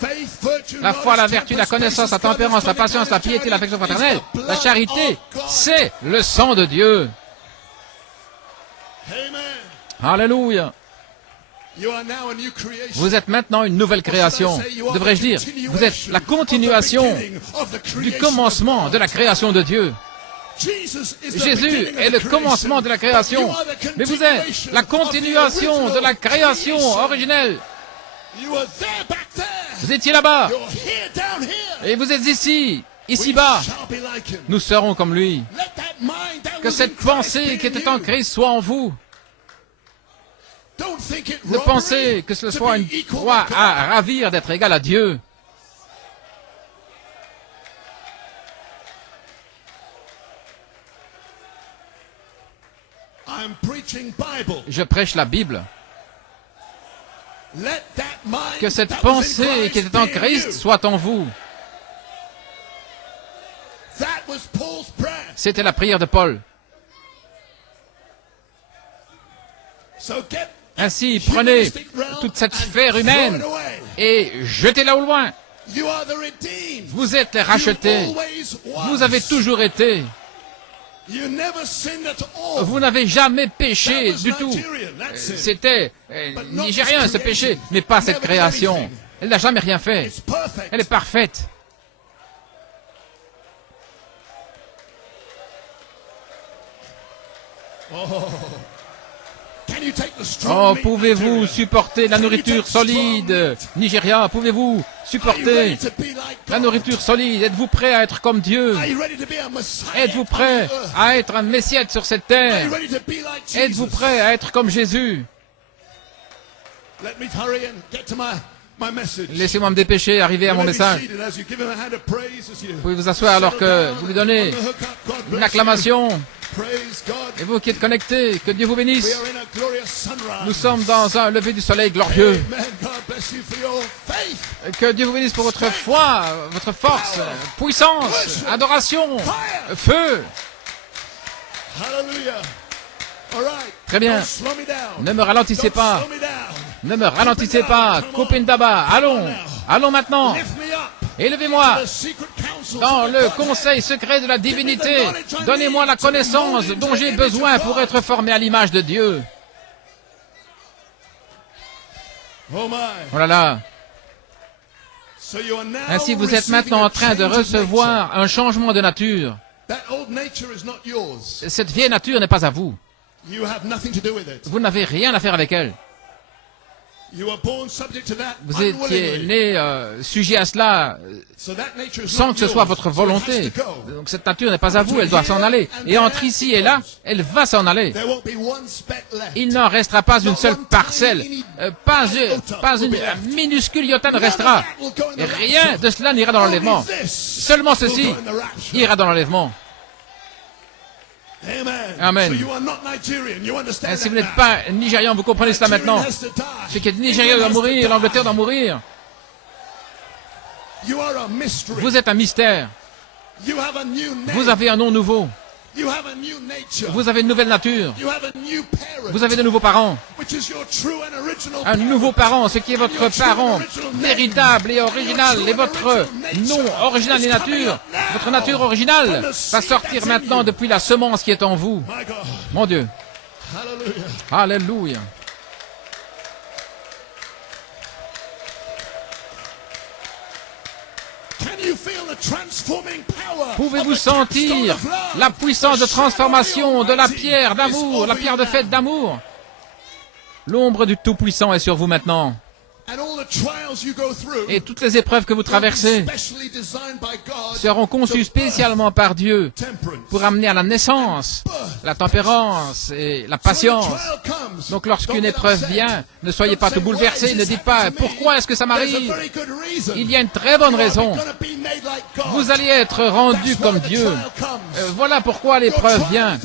Faith, virtue, La foi, la knowledge, vertu, la temperance, connaissance, la patience, tempérance, la goodness, patience, la kindness, piété, l'affection charity fraternelle, is the la blood charité, of God. c'est le sang de Dieu. Amen. Alléluia. You are now a new creation. Vous êtes maintenant une nouvelle création. Devrais-je dire, vous êtes la continuation du commencement de la création de Dieu. Jésus est le commencement de la création, mais vous êtes la continuation de la création originelle. Vous étiez là-bas et vous êtes ici, ici-bas. Nous serons comme lui. Que cette pensée qui était en Christ soit en vous. Ne pensez que ce soit une croix à ravir d'être égal à Dieu. Je prêche la Bible. Que cette pensée qui était en Christ soit en vous. C'était la prière de Paul. Ainsi, prenez toute cette sphère humaine et jetez-la au loin. Vous êtes les rachetés. Vous avez toujours été. Vous n'avez jamais péché du tout. C'était nigérien ce péché, mais pas cette création. Elle n'a jamais rien fait. Elle est parfaite. Oh, pouvez-vous supporter la nourriture solide? Nigeria, pouvez-vous supporter la nourriture solide? Êtes-vous prêt à être comme Dieu? Êtes-vous prêt à être un messiette sur cette terre? Êtes-vous prêt à être comme Jésus? Laissez-moi me dépêcher, arriver à mon message. Vous pouvez vous asseoir alors que vous lui donnez une acclamation. Praise God. Et vous qui êtes connectés, que Dieu vous bénisse. We are in a glorious sunrise. Nous sommes dans un lever du soleil glorieux. Amen. God bless you for your faith. Que Dieu vous bénisse pour votre foi, votre force, puissance, adoration, feu. Hallelujah. All right. Très bien. Don't slow me down. Ne me ralentissez Don't pas. slow me down. Ne me ralentissez pas. Kopindaba. Allons. Allons maintenant. Lift me up. Élevez-moi The secret counsel. dans le conseil secret de la divinité. Donnez-moi la connaissance dont j'ai besoin pour être formé à l'image de Dieu. Oh my. Oh là là. So you are now Ainsi, vous êtes receiving maintenant a en train de change of recevoir un changement de nature. nature. That old nature is not yours. Cette vieille nature n'est pas à vous. You have nothing to do with it. Vous n'avez rien à faire avec elle. You were born subject to that Vous étiez unwillingly. né sujet à cela So that nature is sans not que ce soit yours. votre So it has volonté. to go. Donc cette nature n'est pas à vous, elle doit s'en aller. Et entre ici et là, elle va s'en aller. There won't be one speck left. Il n'en restera pas une seule parcelle. Pas une minuscule iota ne restera. Et rien de cela n'ira dans l'enlèvement. Only this Seulement ceci will go in the rapture. ira dans l'enlèvement. Amen. Amen. So you are not Nigerian. You understand Et si that vous n'êtes now. pas nigérian, vous comprenez cela Nigerian maintenant. has to die. Ce qui est nigérien doit mourir, l'Angleterre doit mourir. You are a mystery. Vous êtes un mystère. You have a new name. Vous avez un nom nouveau. You have a new nature. Vous avez une nouvelle nature. You have a new parent. Vous avez de nouveaux parents. Which is your true and original Un nouveau parent, ce qui est votre parent véritable et original, et votre nom original et nature, votre nature originale va sortir maintenant depuis la semence qui est en vous. My God. Mon Dieu. Hallelujah. Alléluia. Can you feel the transforming power Pouvez-vous of the capstone sentir of love? la puissance de The shadow of the transformation de la Almighty pierre is d'amour, la over pierre you de now. fête d'amour? L'ombre du Tout-Puissant est sur vous maintenant. And all the trials you go through Et toutes les épreuves que vous traversez specially designed by God seront conçues spécialement par Dieu temperance. pour amener à la naissance, la tempérance et la patience. Donc lorsqu'une épreuve vient, ne soyez pas tout bouleversés, ne dites pas « Pourquoi est-ce que ça m'arrive ?» Il y a une très bonne raison. Vous allez être rendu comme Dieu. Voilà pourquoi l'épreuve vient.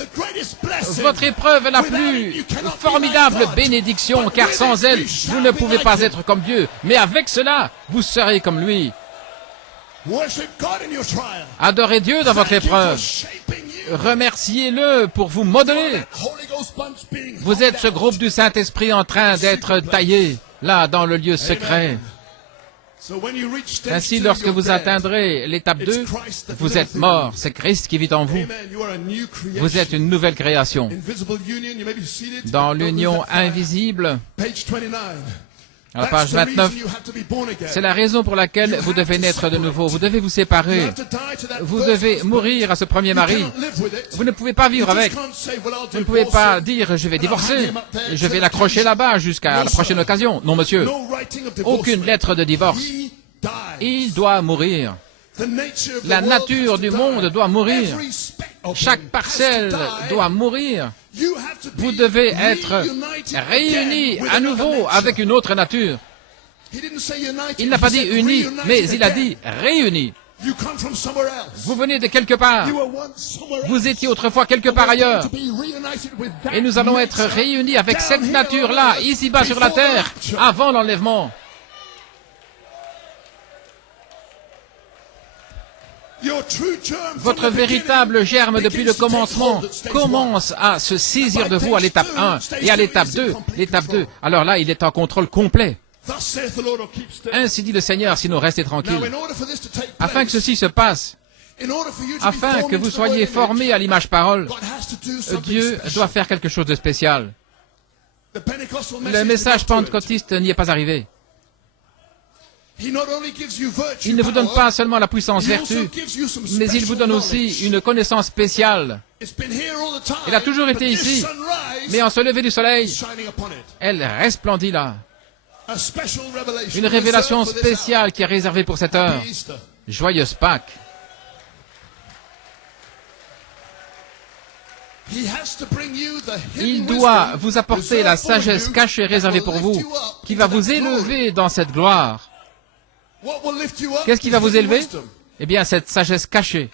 Votre épreuve est la plus formidable bénédiction, car sans elle, vous ne pouvez pas être comme Dieu. Mais avec cela, vous serez comme lui. Adorez Dieu dans votre épreuve. Remerciez-le pour vous modeler. Vous êtes ce groupe du Saint-Esprit en train d'être taillé, là, dans le lieu secret. Ainsi, lorsque vous atteindrez l'étape 2, vous êtes mort. C'est Christ qui vit en vous. Vous êtes une nouvelle création. Dans l'union invisible, à la page 29, c'est la raison pour laquelle vous devez naître de nouveau. Vous devez vous séparer. Vous devez mourir à ce premier mari. Vous ne pouvez pas vivre avec. Vous ne pouvez pas dire « je vais divorcer, et je vais l'accrocher là-bas jusqu'à la prochaine occasion ». Non, monsieur. Aucune lettre de divorce. Il doit mourir. La nature du monde doit mourir. Chaque parcelle doit mourir. Vous devez être réunis à nouveau avec une autre nature. Il n'a pas dit unis, mais il a dit réunis. Vous venez de quelque part. Vous étiez autrefois quelque part ailleurs. Et nous allons être réunis avec cette nature-là, ici-bas sur la terre, avant l'enlèvement. Votre véritable germe depuis le commencement commence à se saisir de vous à l'étape 1 et à l'étape 2. L'étape 2, alors là, il est en contrôle complet. Ainsi dit le Seigneur, sinon restez tranquille. Afin que ceci se passe, afin que vous soyez formés à l'image-parole, Dieu doit faire quelque chose de spécial. Le message pentecôtiste n'y est pas arrivé. Il ne vous donne pas seulement la puissance vertu, mais il vous donne aussi une connaissance spéciale. Elle a toujours été ici, mais en se lever du soleil, elle resplendit là. Une révélation spéciale qui est réservée pour cette heure. Joyeuse Pâques. Il doit vous apporter la sagesse cachée réservée pour vous, qui va vous élever dans cette gloire. Qu'est-ce qui va vous élever? Eh bien, cette sagesse cachée.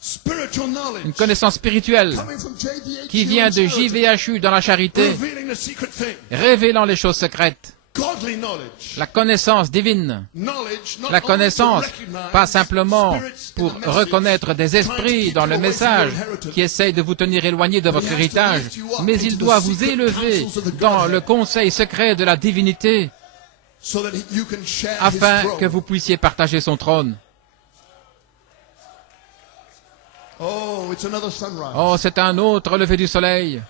Spiritual knowledge. Une connaissance spirituelle Coming from JVHU qui vient de and charity. JVHU dans la charité, Revealing the secret thing. révélant les choses secrètes. Godly knowledge. La connaissance divine. Knowledge, not La only connaissance, to recognize pas simplement spirits in pour the message, reconnaître des trying to esprits keep dans you le away from message your inheritance. qui essayent de vous tenir éloigné de votre héritage, mais il doit vous élever dans le conseil secret de la divinité so that you can share his afin throne. que vous puissiez partager son trône. Oh, it's another sunrise. Oh, c'est un autre lever du soleil.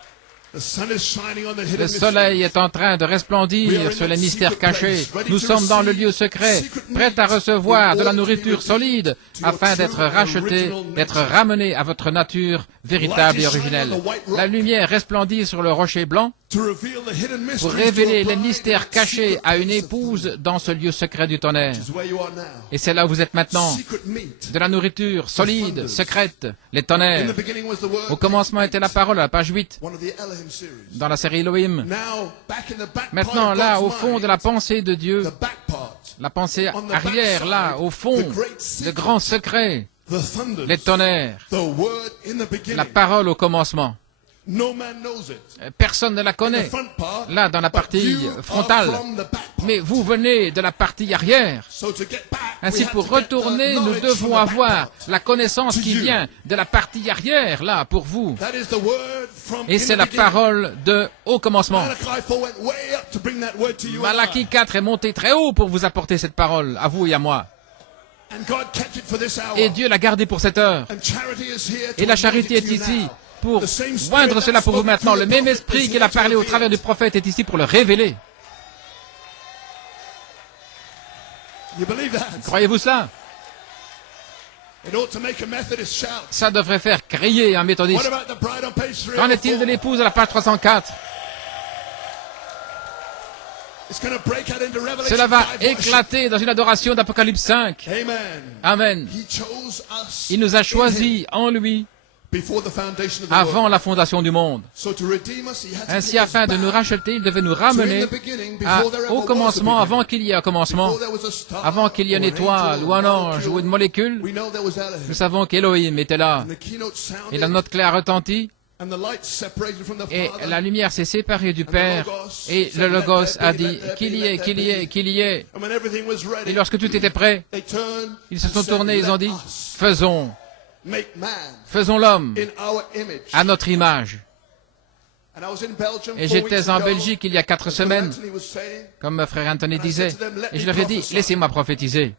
The sun is shining on the hidden Le soleil est en train de resplendir sur les mystères cachés. Nous sommes dans le lieu secret, prêts à recevoir de la nourriture solide afin d'être rachetés, d'être ramenés à votre nature véritable et originelle. La lumière resplendit sur le rocher blanc to reveal the hidden mysteries pour to révéler a les bride mystères in cachés secret à une places of épouse heaven. dans ce lieu secret du tonnerre. This is where you are now. Et c'est là où vous êtes maintenant. Secret meat. De la nourriture solide, secrète, les In tonnerres. the beginning was the word. Au commencement était la parole, à la page 8, One of the Elohim series. dans la série Elohim. Now, back in the back part Maintenant, of là, God's au fond mind, de la pensée de Dieu, the back part, la pensée on the arrière, backside, là, au fond, the great le secret, grand secret, the thunders, les tonnerres, the word in the beginning. la parole au commencement. No man knows it. Personne ne la The connaît, front part, là, dans la but partie you are frontale. from the back part. Mais vous venez de la partie arrière. So to get back, Ainsi, we have pour to get the retourner, nous knowledge devons from the back avoir part. la connaissance To qui you. vient de la partie arrière, là, pour vous. That is the word from Et in c'est the la beginning. parole de au commencement. Malachi 4 went way up to bring that word to you and Malachie I. 4 est monté très haut pour vous apporter cette parole, à vous et à moi. And God kept it for this hour. Et Dieu l'a gardé pour cette heure. And charity is here to Et la anoint charité it est to you ici now. pour The same spirit joindre that cela pour vous spoke maintenant. through Le the même prophet esprit is qu'il a here to parlé au reveal travers it. du prophète est ici pour le révéler. You believe that? Croyez-vous cela? It ought to make a Methodist shout. Ça devrait faire crier un What méthodiste. about the bride on page 3? Qu'en est-il de l'épouse à la page 304? It's going to break out into Revelation Cela va 5 worship. éclater dans une adoration d'Apocalypse 5. Amen. Amen. He chose us Il nous a in him choisis en lui before the foundation of the avant world. la fondation du monde. So to redeem us, he had to Ainsi, take us afin de back nous racheter, il devait nous to in ramener the beginning, à- before there ever au was a commencement, beginning. avant qu'il y ait un commencement, Before there was a star, avant qu'il y ait une or an étoile, angel, ou un or a ange, molecule. ou une molécule. We know there was Elohim. Nous savons qu'Elohim était là. And the keynote sounded, Et la note claire retentit, and the light separated from the et Father. la lumière s'est séparée du Père, et le Logos a dit qu'il y ait, qu'il y ait, qu'il y ait. And when everything was ready, Et lorsque tout était prêt, they turned ils se and sont said, tournés, ils ont dit, "Let us faisons, make man faisons l'homme in our image." à notre image. And I was in Belgium Et 4 weeks j'étais en ago, Belgique il y a 4 as semaines, Anthony was saying, comme frère Anthony disait, et je leur ai dit, laissez-moi prophétiser.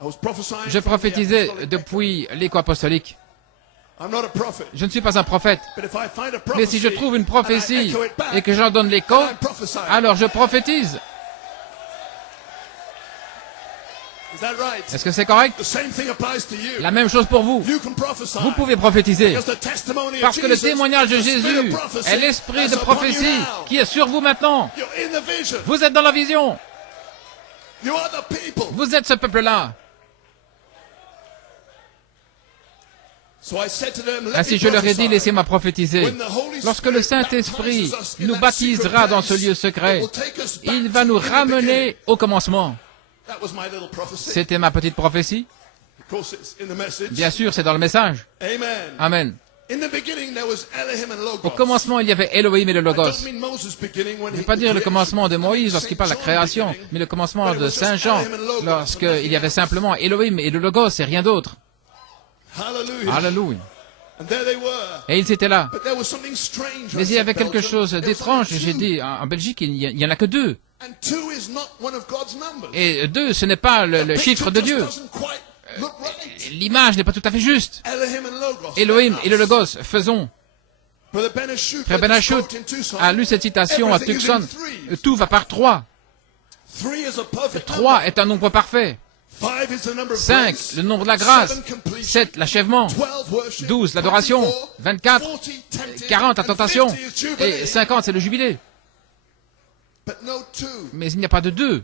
I was prophesying Je from the prophétisais apostolic depuis l'écho apostolique. I'm not a prophet, Je ne suis pas un prophète, but if I find a mais si je prophecy trouve une and I prophétie echo it back, et que j'en donne l'écho, I'm prophesying. alors je prophétise. Is that right? Est-ce que c'est correct? The same thing applies to you. La même chose pour vous. You can prophesy. Vous pouvez prophétiser. Because the testimony of Parce que le Jesus témoignage de is the spirit of Jésus prophecy est l'esprit de that's upon you prophétie now. qui est sur vous maintenant. You're in the vision. Vous êtes dans la vision. You are the people. Vous êtes ce peuple-là. So I said to them, let Ainsi me je leur ai dit, prophesy. laissez-moi prophétiser. When the Holy Lorsque le Spirit Saint-Esprit baptizes us in nous that baptisera secret dans ce place, lieu it secret, will take us back il va to nous in the ramener beginning. au commencement. That was my little prophecy. C'était ma petite prophétie. Of course, it's in the message. Bien sûr, c'est dans le message. Amen. Amen. In the beginning, there was Elohim and Logos. Au commencement, il y avait Elohim et le I Logos. don't mean Moses' beginning when Je ne he vais pas dire le created. commencement de Moïse Saint lorsqu'il parle de la John création, beginning. mais le commencement But it de was just Saint Jean, Elohim and Logos and lorsqu'il y nothing avait else. simplement Elohim et le Logos et rien d'autre. Hallelujah. Alléluia. And there they were. Et ils étaient là. But there was something strange. Mais I il y avait said, quelque Belgium. chose There was d'étrange. only J'ai two. dit, en Belgique, il n'y en a que 2. And 2 is not one of God's numbers. Et 2, ce n'est pas le The chiffre picture de just Dieu. doesn't quite look right. L'image n'est pas tout à fait juste. Elohim and Logos. Elohim et le Us. Logos, faisons. Brother Ben Ashut Frère read Ben this Ashut quote in Tucson. a lu cette citation à Everything is in Tucson. threes. Tout va par 3. 3 is a perfect 3 number. est un nombre parfait. 5 is the number of 5, grace. le nombre de la grâce. 7, completion. 7, l'achèvement. 12, worship. 12, l'adoration. 24, 24, 40, 40, la and tentation. 50 is jubilee. Et 50, c'est le jubilé. But no 2. Mais il n'y a pas de 2.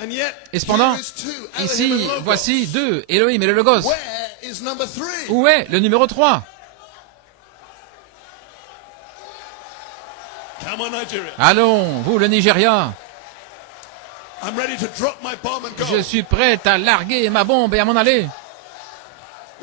And yet, Et cependant, here is 2. Elohim ici, and Logos. voici 2, Elohim et le Logos. Where is number 3? Où est le numéro 3? Come on, Nigeria. Allons, vous, le Nigeria. I'm ready to drop my bomb and go. Je suis prêt à larguer ma bombe et à m'en aller.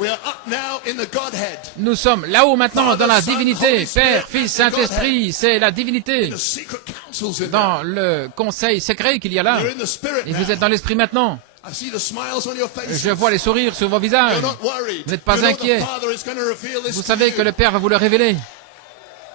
We are up now in the Godhead. Nous sommes là-haut maintenant dans la divinité. Père, Fils, Saint-Esprit, c'est la divinité. The secret councils in there. Dans le conseil secret qu'il y a là. You're in the spirit Et now. vous êtes dans l'esprit maintenant. I see the smiles on your faces. Je vois les sourires sur vos visages. You're not worried. Vous n'êtes pas You know inquiet. the Father is going to reveal this Vous to savez you. que le Père va vous le révéler.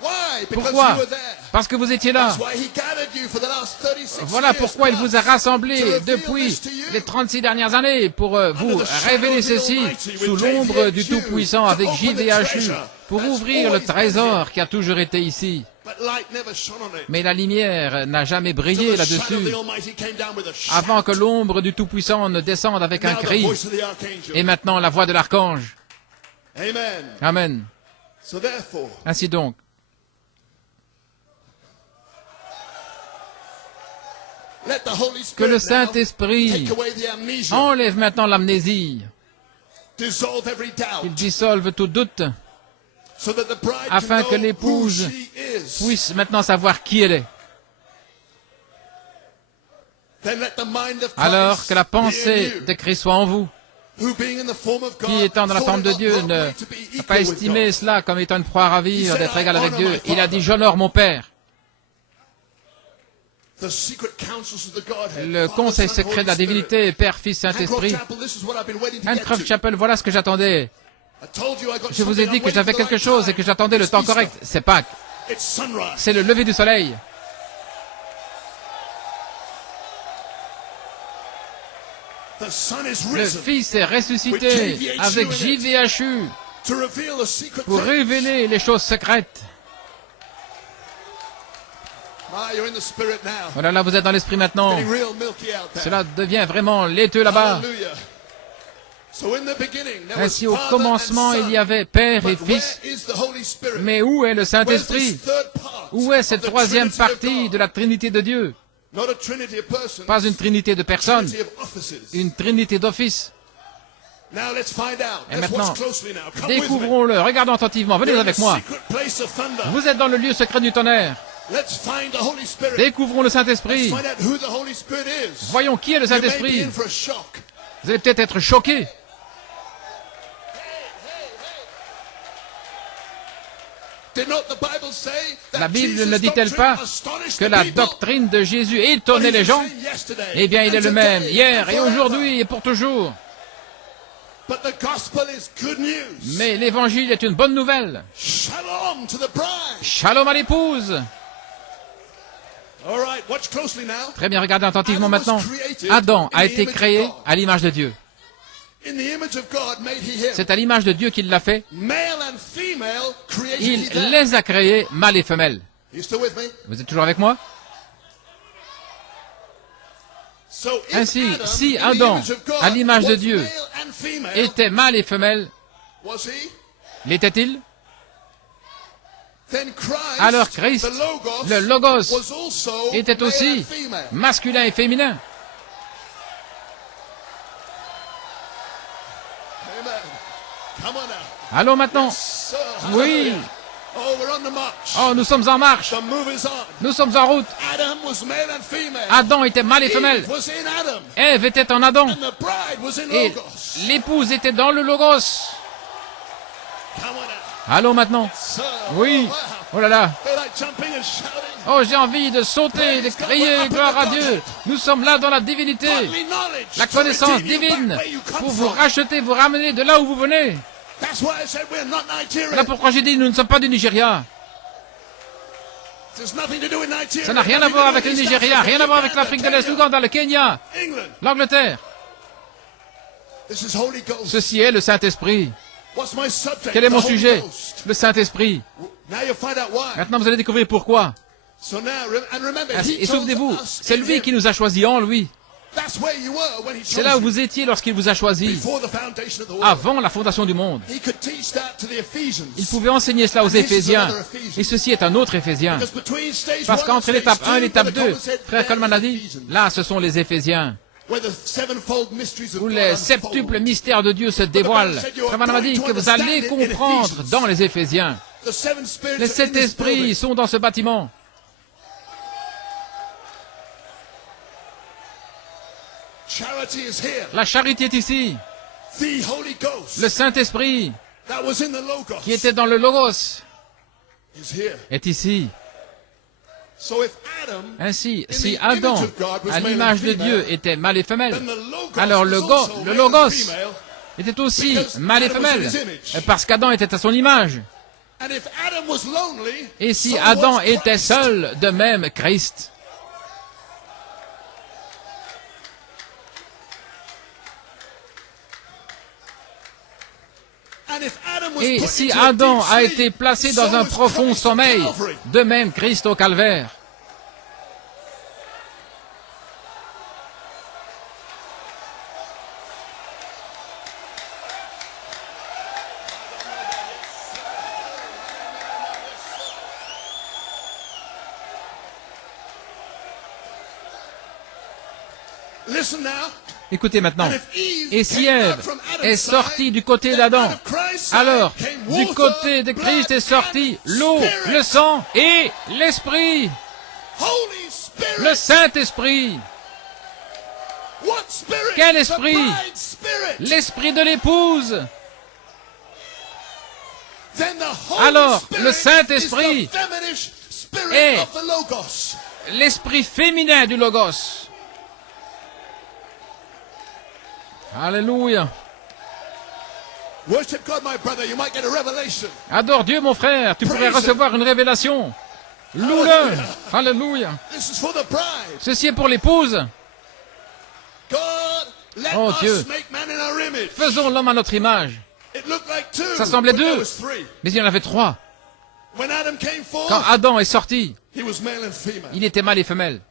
Why? Because Pourquoi? you were there. Parce que vous étiez là. That's why he gathered you for the last 36 Voilà years pourquoi il plus vous a rassemblé to reveal depuis this to you. les 36 dernières années pour vous révéler ceci sous l'ombre du Tout-Puissant avec JVHU pour ouvrir le trésor qui a toujours été ici. But light never shone on it. Mais la lumière n'a jamais Till brillé the shadow of là-dessus the Almighty came down with a shout. avant que l'ombre du Tout-Puissant ne descende avec un Now the cri. voice of the archangel. Et maintenant la voix de l'archange. Amen. Amen. So therefore, Ainsi donc, let the Holy que Spirit le now Saint-Esprit take away the amnesia, enlève maintenant l'amnésie, dissolve every qu'il doubt, dissolve tout doute, so that the bride afin can que know l'épouse who she is. puisse maintenant savoir qui elle est. Then let the mind of Christ Alors que la be in pensée you, de Christ soit en vous, who being in the form of God, qui étant dans la thought forme it de not Dieu robbery n'a to be n'a pas equal with estimé God. cela comme étant une proie à ravir d'être égal avec Dieu. Il a dit, j'honore mon Père. The secret counsels of the Godhead, Le Father, conseil Son, secret de la Holy Spirit. divinité, Père, Fils, Handcroft Saint-Esprit. Chapel, this is what I've been waiting to get Handcroft to. Chapel, voilà ce que j'attendais. I told you I got Je vous ai something, dit I'm que waiting j'avais for the quelque right chose time. et que j'attendais le It's temps Easter. correct. C'est Pâques. It's sunrise. C'est le lever du soleil. The sun is Le risen Fils est ressuscité avec JVHU to reveal the secret pour things. révéler les choses secrètes. Ah, you're in the spirit now. Voilà, là, vous êtes dans l'esprit maintenant. Getting real milky out there. Cela devient vraiment laiteux là-bas. Hallelujah. So in the beginning, there was Ainsi, au Father commencement, and Son. il y avait Père et But where Fils. is the Holy Spirit? Mais où est le Where's Saint-Esprit? this third part Où est of cette the troisième Trinity of partie God? de la Trinité de Dieu? Not a trinity of persons, Pas une Trinité de personnes, trinity of offices. une Trinité d'office. Now let's find out. Et Let's maintenant, watch closely now. Come with me. découvrons-le, regardons attentivement, venez You're in avec the moi. secret place of thunder. Vous êtes dans le lieu secret du tonnerre. Let's find the Holy Spirit. Découvrons le Saint-Esprit. Find out who the Holy Spirit is. Voyons qui est le You may be Saint-Esprit. in for a shock. Vous allez peut-être être choqués. Did not the Bible say that La Bible Jesus' ne dit-elle doctrine pas astonished que the la people? doctrine de Jésus étonnait But les he's gens? the same yesterday Eh bien, il est and le même today hier and et forever. aujourd'hui et pour toujours. But the gospel is good news. Mais l'évangile est une bonne nouvelle. Shalom to the bride. Shalom à l'épouse. All right, watch closely now. Très bien, regardez attentivement Adam was maintenant. created Adam in a the été image of créé God. à l'image de Dieu. In the image of God made he him. C'est à l'image de Dieu qu'il l'a fait. Male and female created Il he them. les a créés, mâles et femelles. You still with me? Vous êtes toujours avec moi? So if Ainsi, Adam, si in the Adam, image of God, à l'image de was Dieu, male and female, Était mâles et femelles, was he? l'était-il? Then Christ, Alors Christ, the Logos, le Logos, was also était male aussi and female. masculin et féminin. Amen. Come on now. Allons maintenant. So, Oui. hallelujah. Oh, we're on the march. Oh, nous sommes en marche. The move is on. Nous sommes en route. Adam was male and female. Adam était mâle et femelle. Eve was in Adam. Ève était en Adam. And the bride was in Et Logos. l'épouse était dans le Logos. Come on now. Allons maintenant. So, Oui. wow. Oh là là. Feel like jumping and shouting. Oh, j'ai envie de sauter, de crier gloire à Dieu. Nous sommes là dans la divinité. Godly knowledge La to connaissance redeem you divine back where you come pour vous from. racheter, vous ramener de là où vous venez. That's why I said we're not Nigeria. Voilà pourquoi j'ai dit nous ne sommes pas du Nigeria. There's nothing to do with Nigeria. Ça n'a rien à nothing voir to do avec le with East Nigeria, Africa, rien à voir avec Uganda, l'Afrique de l'Est, Kenya, l'Ouganda, le Kenya, England. l'Angleterre. This is Holy Ghost. Ceci est le Saint-Esprit. What's my subject? Quel est mon The Holy sujet? Ghost. Le Saint-Esprit. Now you'll find out why. Maintenant, vous allez découvrir pourquoi. So now, and remember, he Et chose souvenez-vous, us c'est in lui him. qui nous a choisis en lui. That's where you were when he C'est chose là où you. vous étiez lorsqu'il vous a choisi, Before the foundation of the world. avant la fondation du monde. He could teach that to the Ephesians. Il pouvait enseigner cela aux Éphésiens. Et ceci est un autre Éphésien. Because between stage Parce 1 and qu'entre stage l'étape 1 et 2, l'étape Brother 2, Coleman said, frère Coleman a dit, Ephesians, là ce sont les Éphésiens, where the sevenfold mysteries of où God les unfold. septuples mystères de Dieu se dévoilent. Frère Branham a dit que vous allez comprendre dans les Éphésiens. The seven spirits Les are in sept this esprits building. sont dans ce bâtiment. Charity is here. La charité est ici. The Holy Ghost Le Saint-Esprit that was in the Logos qui était dans le Logos is here. est ici. So if Adam, Ainsi, si the Adam, image of God, was à male l'image and de female, Dieu, était mâle et femelle, then the Logos alors was le also male and Logos female, était aussi because mâle et Adam was in femelle, his image. parce qu'Adam était à son image. And if Adam was lonely, Et si so Adam was était Christ. seul, de même Christ. And if Adam was Et put si into a Adam deep a sleep, été placé so dans un was profond Christ at sommeil, Calvary. de même Christ au calvaire. Listen now. Écoutez maintenant. And if Eve Et si came Ève out from Adam's est side, sortie du côté then d'Adam, out of Christ's side alors came du water, côté de Christ blood, est sorti and l'eau, spirit. le sang et l'Esprit, Holy Spirit. le Saint-Esprit, What spirit? Quel esprit? The bride spirit. l'Esprit de l'épouse. Then the Holy Alors, Spirit le Saint-Esprit is the feminine spirit est of the Logos. L'Esprit féminin du Logos. Alléluia. Worship God, my brother. You might get a revelation. Adore Dieu, mon frère. Tu pourrais recevoir une révélation. Loue-le. Alléluia. This is for the bride. Ceci est pour l'épouse. God, let Oh, us Dieu. make man in our image. Faisons l'homme à notre image. It looked like two, Ça semblait but there deux. was three. Mais il y en avait trois. When Adam came forth, Quand Adam est sorti, he was male and female. il était mâle et femelle.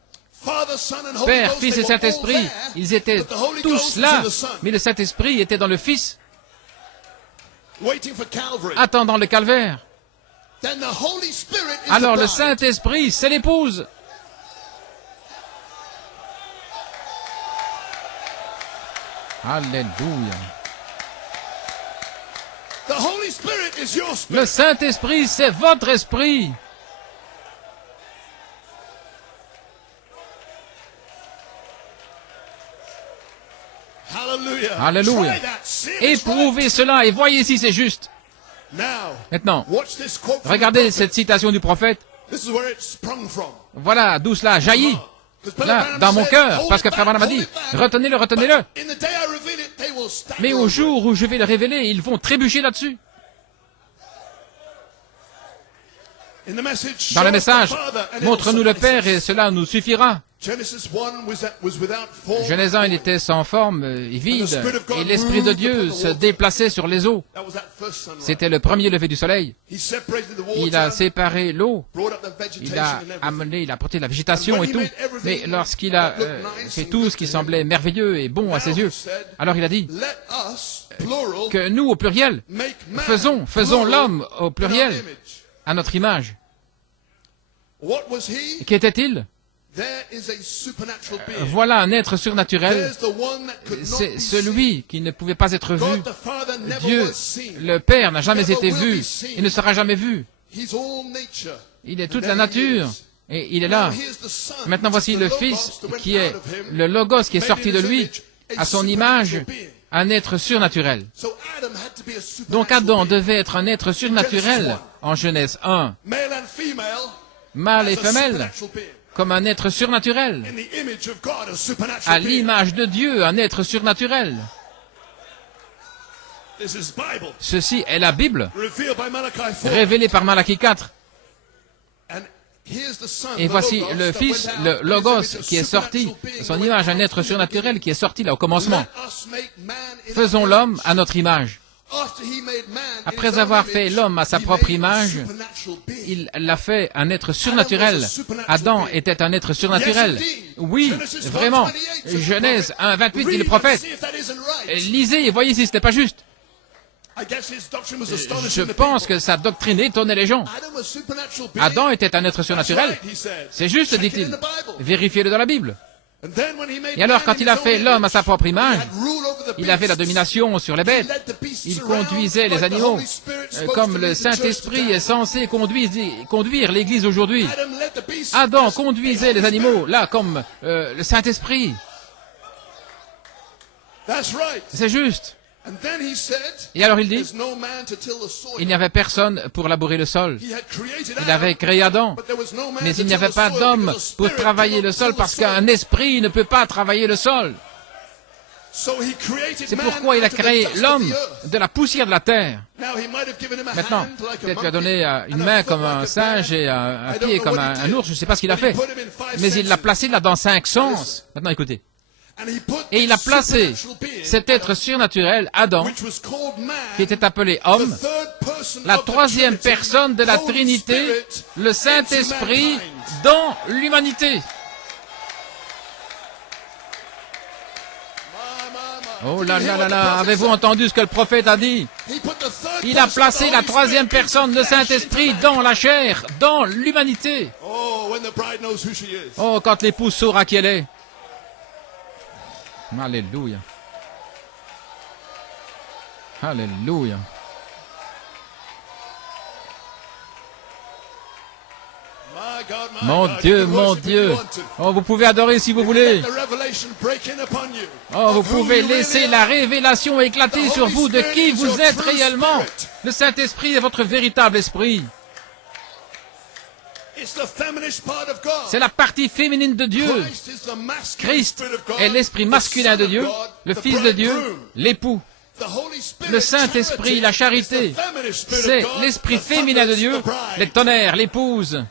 Father, Son, and Holy Père, Ghost, Fils they et were all Saint-Esprit, there, ils étaient but the Holy tous Ghost was là. in the Son, Mais le Saint-Esprit était dans le Fils, waiting for Calvary. attendant le calvaire. Then the Holy Spirit is Alors the le bride. Saint-Esprit, c'est l'épouse. Alléluia. The Holy Spirit is your spirit. Le Saint-Esprit, c'est votre esprit. Hallelujah. Alléluia. Try that. See if it's Éprouvez right. cela et voyez si c'est juste. Now, Maintenant, watch this quote from the regardez prophet. cette citation du prophète. This is where it sprung from. Voilà d'où cela jaillit. Because Brother Là, Branham dans mon said, cœur, hold parce que it Frère back, Branham a hold dit, it back. retenez-le, retenez-le. In the day I reveal it, they will stagger Mais au over jour où je vais le révéler, ils vont trébucher là-dessus. it. In the message, Dans le show us message, the Father, and it will montre-nous le suffice Père et us. cela nous suffira. Genesis 1 was without form. Genèse 1, il était sans forme et vide, et l'Esprit de Dieu se déplaçait sur les eaux. That was that first sunrise. C'était le premier lever du soleil. He separated the Il a water, séparé l'eau, brought up the vegetation il a and everything. amené, il a apporté de la végétation et tout. Mais lorsqu'il a fait tout ce qui semblait merveilleux et bon à ses yeux, alors il a dit Let us, plural, que nous, au pluriel, make man, faisons plural, l'homme au in our pluriel, image. à notre image. What was he? Qu'était-il? There is a supernatural being. Voilà un être surnaturel. There's the one that could not C'est be celui qui ne pouvait pas être seen. vu. God the Father never Dieu, was seen. le Père, n'a jamais Never été will vu. be seen. Il ne sera jamais vu. He's all nature. Il est And toute there la he nature. is. Et il est là. Now here's the Son, Maintenant, voici the le Logos Fils that went qui est out of him, le Logos qui est made sorti in de his lui, image, a à son image, supernatural being. un être surnaturel. So Adam had to be a supernatural Donc Adam being. devait être un être surnaturel en Genèse 1, Male and female, mâle et as a femelle, supernatural being. comme un être surnaturel. In the image of God, a supernatural À being. l'image de Dieu, un être surnaturel. This is Bible, Ceci est la Bible, revealed by Malachi 4. révélée par Malachie 4. And here's the Son, Et the voici Logos, le that Fils, went out le in his Logos, image, a qui est sorti supernatural being de son that went image, un out être from the surnaturel beginning. qui est sorti là au commencement. Let us make man in Faisons our l'homme image. à notre image. After he made man in Après his avoir own fait image, l'homme à sa he propre made a image, supernatural being. Il l'a fait un être surnaturel. Adam était un être surnaturel. Oui, vraiment. Genèse 1, 28 dit le prophète. Lisez et voyez si ce n'est pas juste. Je pense que sa doctrine étonnait les gens. Adam était un être surnaturel. C'est juste, dit-il. Vérifiez-le dans la Bible. Et alors, quand il a fait l'homme à sa propre image, il avait la domination sur les bêtes. Il conduisait les animaux, comme le Saint-Esprit est censé conduire l'Église aujourd'hui. Adam conduisait les animaux, là, comme le Saint-Esprit. C'est juste. And then he said, Et alors il dit, there's no man to till the soil. il n'y avait personne pour labourer le sol. He had created Il avait Adam, créé Adam, but there was no man mais to il n'y till avait the pas soil d'homme because a pour spirit travailler le cannot sol till the parce soil. qu'un esprit ne peut pas travailler le sol. So he created C'est man pourquoi il a out of the créé dust of l'homme the earth. de la poussière de la terre. Now he might have given him a Maintenant, hand like a peut-être lui a monkey donné une and a main foot comme like un a singe bear. et un I don't pied know comme what he un did. ours, je ne sais pas ce qu'il a But he fait. put him in five Mais il l'a senses. placé là dans 5 sens. Maintenant écoutez. And he put Et il a this placé supernatural being, cet être surnaturel, Adam, which was called man, qui était appelé the homme, third person la of the troisième Trinity, personne de la Holy Trinité, Spirit, le into Saint-Esprit, mankind. dans l'humanité. Oh là là là là, avez-vous entendu ce que le prophète a dit? He put the third Il a person placé of the la Holy troisième Spirit personne, into le flesh, Saint-Esprit, into dans la chair, dans l'humanité. Oh, when the bride knows who she is. Oh, quand l'épouse saura qui elle est. Alléluia. Alléluia. My God, my Mon God, Dieu, you can mon worship if you Dieu. want to. Oh, vous pouvez adorer si vous voulez. Let the revelation break in upon you Oh, vous of who pouvez you laisser really la are. révélation éclater sur vous de qui vous êtes réellement. Spirit. Le Saint-Esprit est votre véritable esprit. It's the feminist part of God. C'est la partie féminine de Dieu. Christ is the masculine Christ spirit of God, est l'esprit the masculin Son de of Dieu, God, le the Fils de Dieu, bridegroom. l'époux. The Holy Spirit, Le Saint-Esprit, la charité, is the feminist spirit c'est of God, l'esprit the féminin de thunders, Dieu, the bride. les tonnerres, l'épouse,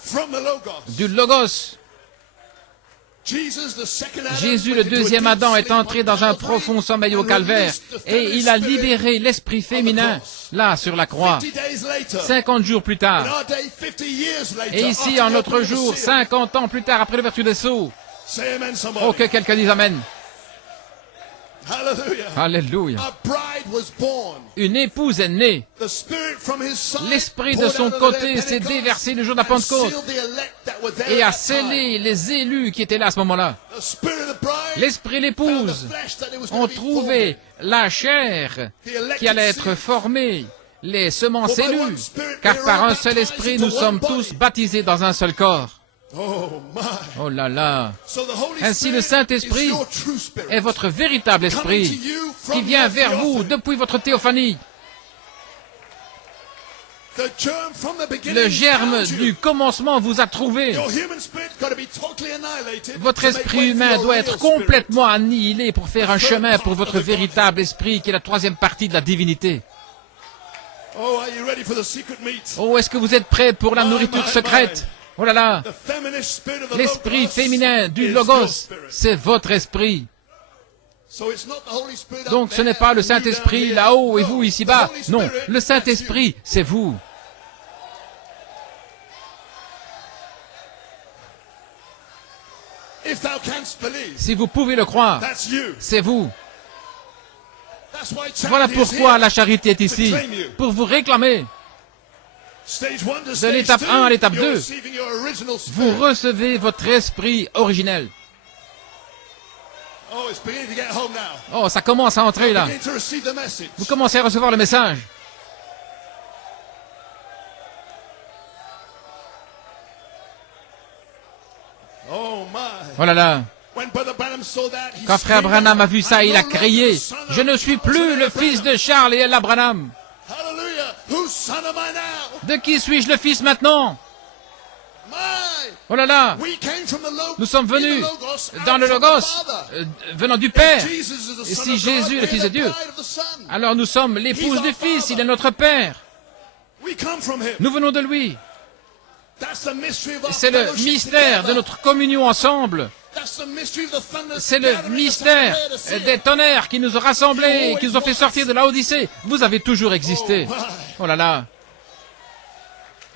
From the Logos. du Logos. Jesus, the second Adam, Jésus, le went into a deuxième deep Adam, est sleep entré on dans un Calvary profond sommeil au and calvaire released the et feminist il a spirit libéré l'esprit féminin, là, sur la croix, 50 days later. 50 jours plus In tard. our day, 50 years later, Et ici, after en the notre opening of the jour, seal. 50 ans plus tard, après l'ouverture des sceaux. Say amen, somebody. Oh, que quelqu'un dise Amen. Hallelujah. Alléluia. A bride was born. Une épouse est née. The Spirit from his side L'Esprit de poured son out on the day côté of s'est Pentecost déversé le jour de la and Pentecôte sealed the elect that were there et at a that time. scellé les élus qui étaient là à ce moment-là. The Spirit of the bride L'Esprit et found l'épouse the flesh that it was ont going to be trouvé la chair qui allait être formée, les semences élues, car par un seul esprit nous sommes tous baptisés dans un seul corps. Oh my. Oh là là. So the Holy Ainsi le Spirit Saint-Esprit is your true spirit. est votre véritable esprit qui vient vers vous depuis votre théophanie. The germ from the beginning Le germe found you. du commencement vous a trouvé. Your human spirit got to be totally annihilated Votre to make esprit way for humain your doit real être spirit. complètement annihilé pour faire un chemin pour votre véritable esprit qui est la troisième partie de la divinité. Oh, are you ready for the secret meat? Oh, est-ce que vous êtes prêts pour la nourriture secrète? Oh là là, The feminist spirit of the l'esprit Logos féminin du is your Logos, spirit. c'est votre esprit. So it's not the Holy Spirit up Donc ce there n'est pas le and you down Saint-Esprit here. là-haut et No, vous the ici-bas. Holy Non, Spirit, le that's Saint-Esprit, c'est vous. you. If thou canst believe, Si vous pouvez le croire, that's you. c'est vous. That's why Voilà charity is pourquoi here. la charité est ici, pour vous réclamer. Stage 1 to De stage l'étape 2, 1 à l'étape you're 2, receiving your original vous spirit. recevez votre esprit originel. Oh, it's beginning to get home now. Oh, ça commence à entrer là. Beginning to receive the message. Vous commencez à recevoir le message. Oh my. Oh là là. When Brother Branham saw that, he Quand frère screamed Branham a out, vu ça, "I'm il a no longer crié, the son of je ne suis plus Charles le Ella fils Branham." de Charles et Ella Branham. Hallelujah. Whose son am I now? De qui suis-je le fils maintenant? My. Oh là là. We came from the Logos, Nous sommes in venus the Logos, dans out le from the Logos, Father. venant du Père. Jesus is the Et son si of Jésus est God, le Fils we're de the Dieu, bride of the Son. alors nous sommes l'épouse du Fils, il est notre Père. We come from him. Nous venons de lui. That's the mystery of our C'est le fellowship mystère de together. notre communion ensemble. That's the mystery of the thunders C'est le gathering us mystère together to see des it. tonnerres qui nous ont rassemblés, qui nous ont fait sortir de la Odyssée. Vous avez toujours existé. Oh là là,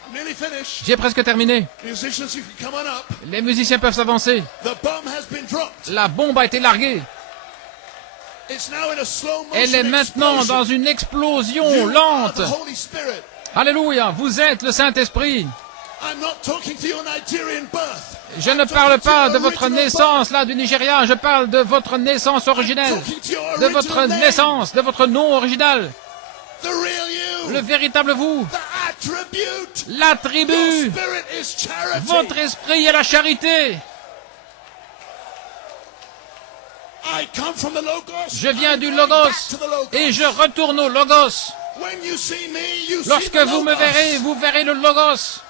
I'm nearly finished. j'ai presque terminé. Musicians, you can come on up. Les musiciens peuvent s'avancer. The bomb has been dropped. La bombe a été larguée. It's now in a slow motion Elle est maintenant explosion. dans une explosion You are lente. the Holy Spirit. Alléluia, vous êtes le Saint-Esprit. I'm not talking to your Nigerian birth. Je ne parle pas de votre naissance, là, du Nigeria. Je parle de votre naissance originelle. Talking to your De original votre name. naissance, de votre nom original. The real you. Le véritable vous. The attribute. Your L'attribut. spirit is charity. Votre esprit est la charité. I come from the Logos. Je viens I'm du going Logos back to the Logos. et je retourne au Logos. When you see me, you see Lorsque the vous me Logos. verrez, vous verrez le Logos.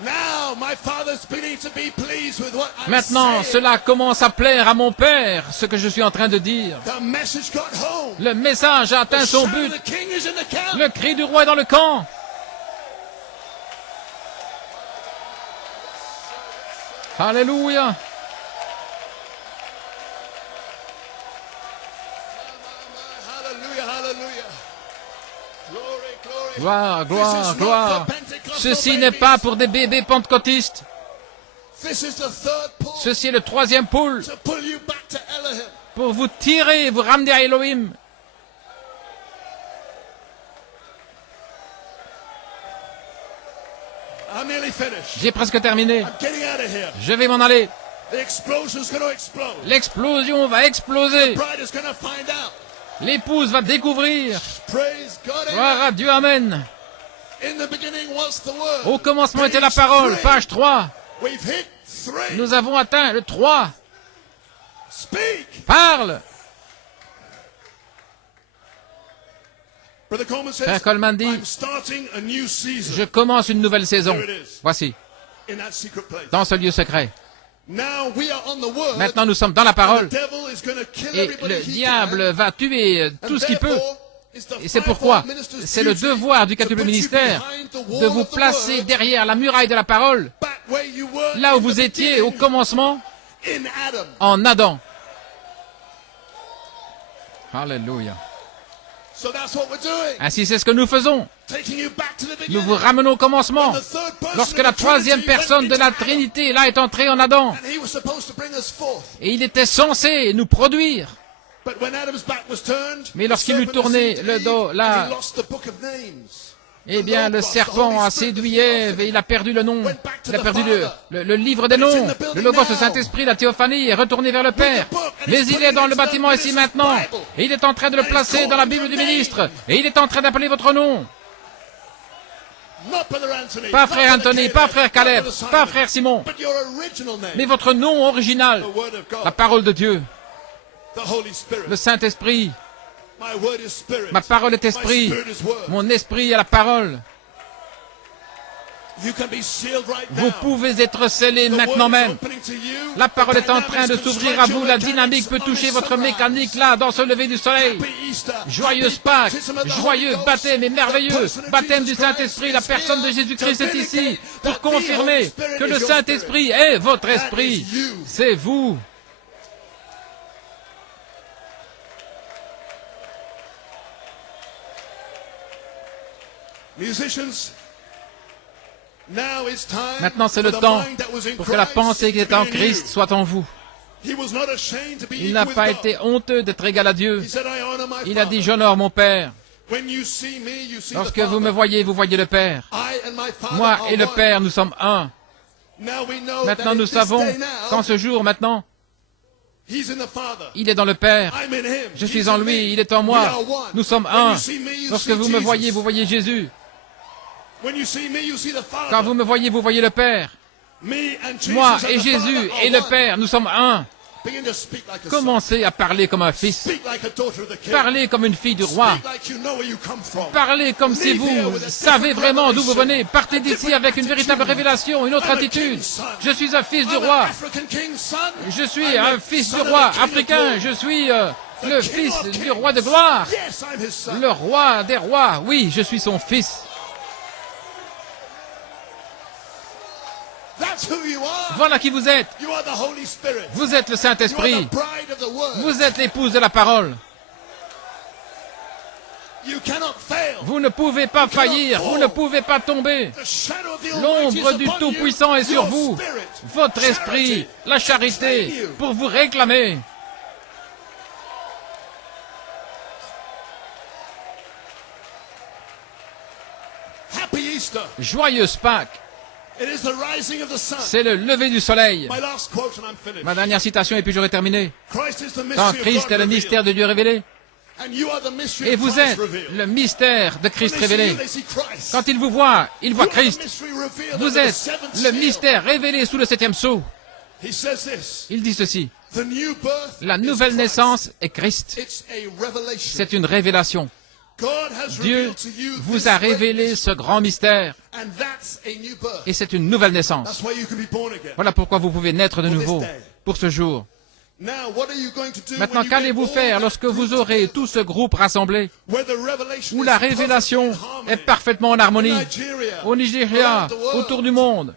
Now, my Father's beginning to be pleased with what I'm Maintenant, saying. cela commence à plaire à mon Père, ce que je suis en train de dire. The message got home. Le message a atteint The son son but. of the king is in the camp. Le cri du roi est dans le camp. Alléluia. Hallelujah, hallelujah. Glory, glory. Gloire, gloire, This is not gloire. for Pentecostal Ceci n'est babies. pas pour des bébés pentecôtistes. This is the third pull Ceci est le troisième poule to pull you back to Elohim. pour vous tirer et vous ramener à Elohim. I'm nearly finished. J'ai presque terminé. I'm getting out of here. Je vais m'en aller. The explosion's going to explode. L'explosion va exploser. Bride is going to find out. L'épouse va découvrir. Praise God. Gloire à Dieu, Amen. In the beginning was the word. Au commencement était la Page parole, 3. page 3. We've hit 3. Nous avons atteint le 3. Speak. Parle. Brother Coleman says, Frère Coleman dit, I'm starting a new season je commence une nouvelle saison. Voici, in that secret place. dans ce lieu secret. Now we are on the word. Maintenant, nous sommes dans la And parole. the devil is going to kill Et everybody le he diable can. va tuer tout And ce qu'il peut. therefore, it's the Et c'est fivefold pourquoi minister's c'est le duty devoir du to quadruple put you ministère behind the de wall vous of the placer word, derrière la muraille de la parole, back where you were là où in vous the étiez au beginning, commencement, in Adam. en Adam. Alléluia. So that's what we're doing. Ainsi, c'est ce que nous faisons. Taking you back to the Nous beginning. vous ramenons au commencement. When the third person Lorsque of la the troisième Trinity personne went de la into Adam, Trinité là est entrée en Adam, and he was supposed to bring us forth. et il était censé nous produire. But when Adam's back was turned, Mais the lorsqu'il lui serpent tournait deceived le Eve, dos, là, and he lost the book of names. eh bien, le serpent a séduit Ève et il a perdu le nom. Il a perdu le livre des noms. Le Logos, le Saint-Esprit, la théophanie est retourné vers le Père. Mais il est dans le bâtiment ici maintenant. Et il est en train de le placer dans la Bible du ministre. Et il est en train d'appeler votre nom. Not Brother Anthony, Pas not frère Brother Anthony, Caleb, pas frère not Caleb, Brother Simon, pas frère Simon. but your original name, Mais votre nom original, the Word of God, la parole de Dieu, the Holy Spirit. le Saint-Esprit. My word is spirit. Ma parole est My esprit. spirit is word. Mon esprit est la parole. You can be sealed right Vous now. pouvez être scellés The maintenant word is même. opening to you. La parole The est en train de dynamics can s'ouvrir à stretch vous. your La mechanics dynamique peut on toucher this votre sunrise. mécanique là, dans ce lever du soleil. Happy Easter. Joyeuse Happy Pâques, baptism of the joyeux Holy Ghost. baptême et The merveilleux person of baptême Jesus du Saint-Esprit. La Christ personne de is here Jésus-Christ to est ici vindicate pour that the confirmer Holy Spirit que is le your Saint-Esprit spirit. est votre That esprit. is you. C'est vous. Musicians, now it's time Maintenant, c'est for le the temps mind that was in pour que la Christ pensée qui to est be en in Christ you. soit en vous. He was not ashamed to be Il equal n'a with pas God. été honteux d'être égal à Dieu. He said, I honor my Il a dit, Father. j'honore mon Père. When you see me, you see Lorsque the vous me Father. voyez le Père. I and my Father Moi are et le one. Père, nous sommes un. Now we know Maintenant, that nous in this savons day now, qu'en ce jour, maintenant, he's in the Father. il est dans le Père. I'm in him. Je He's suis en in me. lui, il est en We moi. are one. Nous sommes When un. you see me, you Lorsque see vous me voyez, Jesus. vous voyez Jésus. When you see me, you see the Father. Quand vous me voyez, vous voyez le Père. Me and Jesus Moi and et the Jésus Father are et le one. Père, nous sommes un. Begin to speak like a son. Commencez à parler comme un fils. Speak like a daughter of the king. Parlez comme une fille du roi. Speak like you know where you come from. Parlez comme si vous savez vraiment d'où vous venez. Partez d'ici avec une véritable révélation, une autre attitude. Je suis un fils du I'm an roi. African king's son. Je suis I'm un the fils son du of roi the king of africain. glory. Je suis The le king fils of du kings. roi de gloire. Yes, I'm his son. Le roi des rois. Oui, je suis son fils. That's who you are. Voilà qui vous êtes. You are the Holy Spirit. Vous êtes le You are Saint-Esprit. the bride of the word. Vous êtes l'épouse de la parole. You cannot fail. Vous ne pouvez pas faillir. Vous ne pouvez pas tomber. The shadow of the Almighty L'ombre is du upon Tout-Puissant you. est sur Your vous. spirit, Votre charity, esprit, la charité, claim you. pour vous réclamer. Happy Easter. Joyeuse Pâques. It is the rising of the sun. C'est le lever du soleil. My last quote and I'm finished. Ma dernière citation et puis j'aurai terminé. Christ is the Quand mystery Christ of est God le mystère de Dieu révélé, revealed. And you are the mystery et of vous Christ êtes revealed. le mystère de Christ When they see révélé. you, they see Christ. Quand il vous voit, il voit You are the Christ. mystery revealed Vous under the êtes seventh le seal. mystère révélé sous le 7e sceau. He says this. Il dit ceci. The new birth La is nouvelle Christ. naissance est Christ. It's a revelation. C'est une révélation. God has Dieu revealed to you vous this a great révélé mystery, ce grand mystère and that's a new birth. et c'est une nouvelle naissance. That's why you can be born again. Voilà pourquoi vous pouvez naître de nouveau pour ce jour. Now, what are you going to do Maintenant, when you qu'allez-vous get faire all lorsque that vous group aurez together, tout ce groupe rassemblé, where the revelation où is la perfect révélation in harmony, est parfaitement en harmonie, Nigeria, au Nigeria, around the world, autour du monde,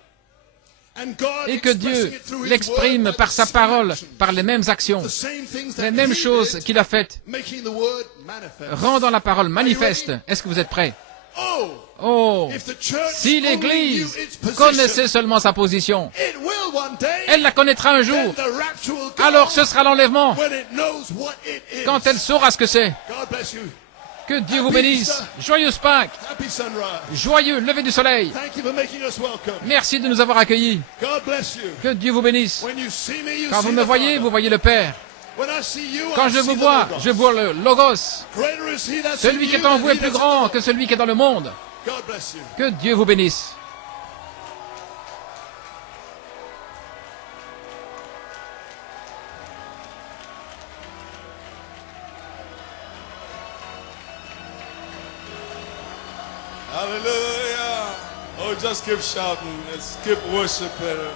and God et que Dieu expressing it through His l'exprime word by par the sa same parole, actions, par les mêmes actions, the same things les that mêmes He choses did, qu'il a faites, making the word manifest. rendant la parole manifeste. Est-ce que vous êtes prêts? Oh, Oh, if the church si only l'Église knew its position, connaissait seulement sa position, it will one day, elle la connaîtra un then jour. the rapture will come Alors ce sera l'enlèvement, when it knows what it is. quand elle saura ce que c'est. God bless you. Que Dieu vous bénisse. Joyeuse Pâques, Happy sunrise. joyeux lever du soleil. Thank you for making us welcome. Merci de nous avoir accueillis. God bless you. Que Dieu vous bénisse. When you see me, you Quand see vous me the voyez, Father. vous voyez le Père. When I see you, Quand I je see vous the vois, Logos. je vois le Logos. Greater is he that's Celui in qui est you en than vous est he plus that's in the grand world. que celui qui est dans le monde. God bless you. Que Dieu vous bénisse. Hallelujah. Oh, just keep shouting. Just keep worshiping Him.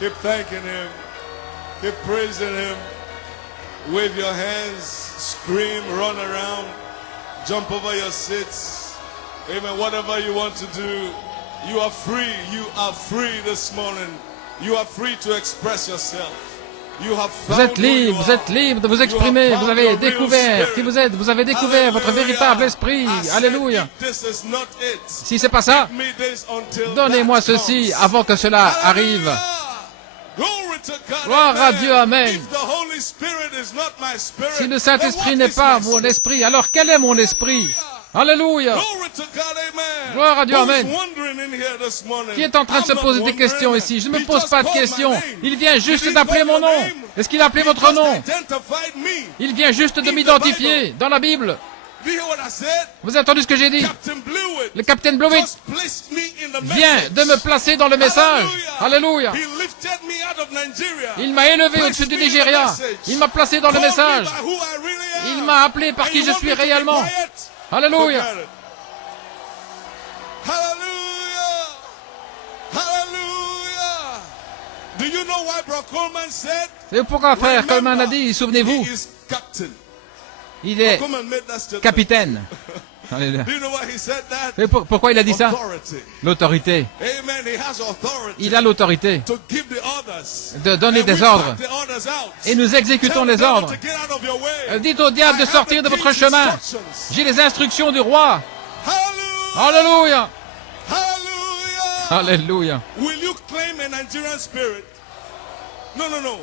Keep thanking Him. Keep praising Him. Wave your hands, scream, run around, jump over your seats. Amen. Whatever you want to do, you are free. You are free this morning. You are free to express yourself. You have Vous found êtes who you libre, vous are. êtes libre de vous You exprimer. have Vous found avez your real découvert qui spirit. vous êtes. Vous avez découvert votre Hallelujah. véritable esprit. I said, Alléluia. if this is not it, Si c'est pas ça, give me this until donnez-moi that ceci comes. avant que cela arrive. Hallelujah. Glory to God. Gloire à Amen. Dieu, amen. If the Holy Spirit is not my spirit, Si le then Saint-Esprit what n'est is pas my mon spirit? esprit, alors quel est mon esprit? Alléluia. Glory to God, amen. Gloire à Dieu, Who's amen. wondering in here this morning? Qui est en train de se I'm not poser des wondering. questions ici? Je ne me He pose just pas de called my questions. name. Il vient He juste didn't d'appeler call mon your nom. name. Est-ce qu'il a appelé He votre just nom? identified me. Il vient juste de In the m'identifier dans la Bible. Do you hear what I said? Vous avez entendu ce que j'ai dit? Captain Blewett Le capitaine Blewett just placed me in the vient message. de me placer dans le message. Alléluia. He lifted me out of Nigeria. Il m'a élevé au-dessus du Nigeria. Il m'a placé dans le Called me message. by who I really am. Il m'a appelé par And qui you je want suis me to be réellement. quiet? Alléluia. Forget it. Hallelujah. Hallelujah. Do you know why Brock Coleman said? C'est pourquoi frère Coleman a dit, He souvenez-vous, is captain. il est Coleman made that statement. capitaine. Alléluia. Do you know why he said that? Et pourquoi il a dit ça? Authority. L'autorité. Amen. He has authority. Il a l'autorité To give the orders. de donner And des we ordres. back the orders out. Et nous exécutons Tell les the devil ordres. to get out of your way. Dites au diable de I have sortir the de votre king's chemin. instructions. J'ai les instructions du roi. Hallelujah. Alléluia. Hallelujah. Alléluia. Will you claim a Nigerian spirit? No, no, no.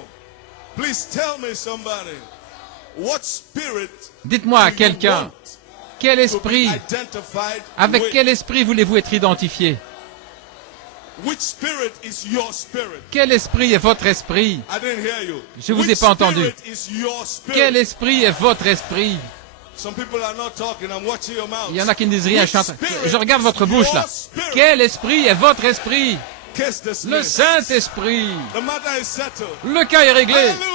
Please tell me somebody. What spirit Dites-moi à do you quelqu'un, want quel to be esprit, identified avec with? quel esprit voulez-vous être identifié? Which spirit is your spirit? Quel esprit est votre esprit? I didn't hear you. Je vous ai Which pas entendu. spirit is your spirit? Quel esprit est votre esprit? Some people are not talking. I'm watching your mouth. Il y en a qui ne disent rien. Which spirit Je regarde votre is bouche your là. spirit? Quel esprit est votre esprit? Case dismissed. Le Saint-Esprit. The matter is settled. Le cas est réglé. Hallelujah.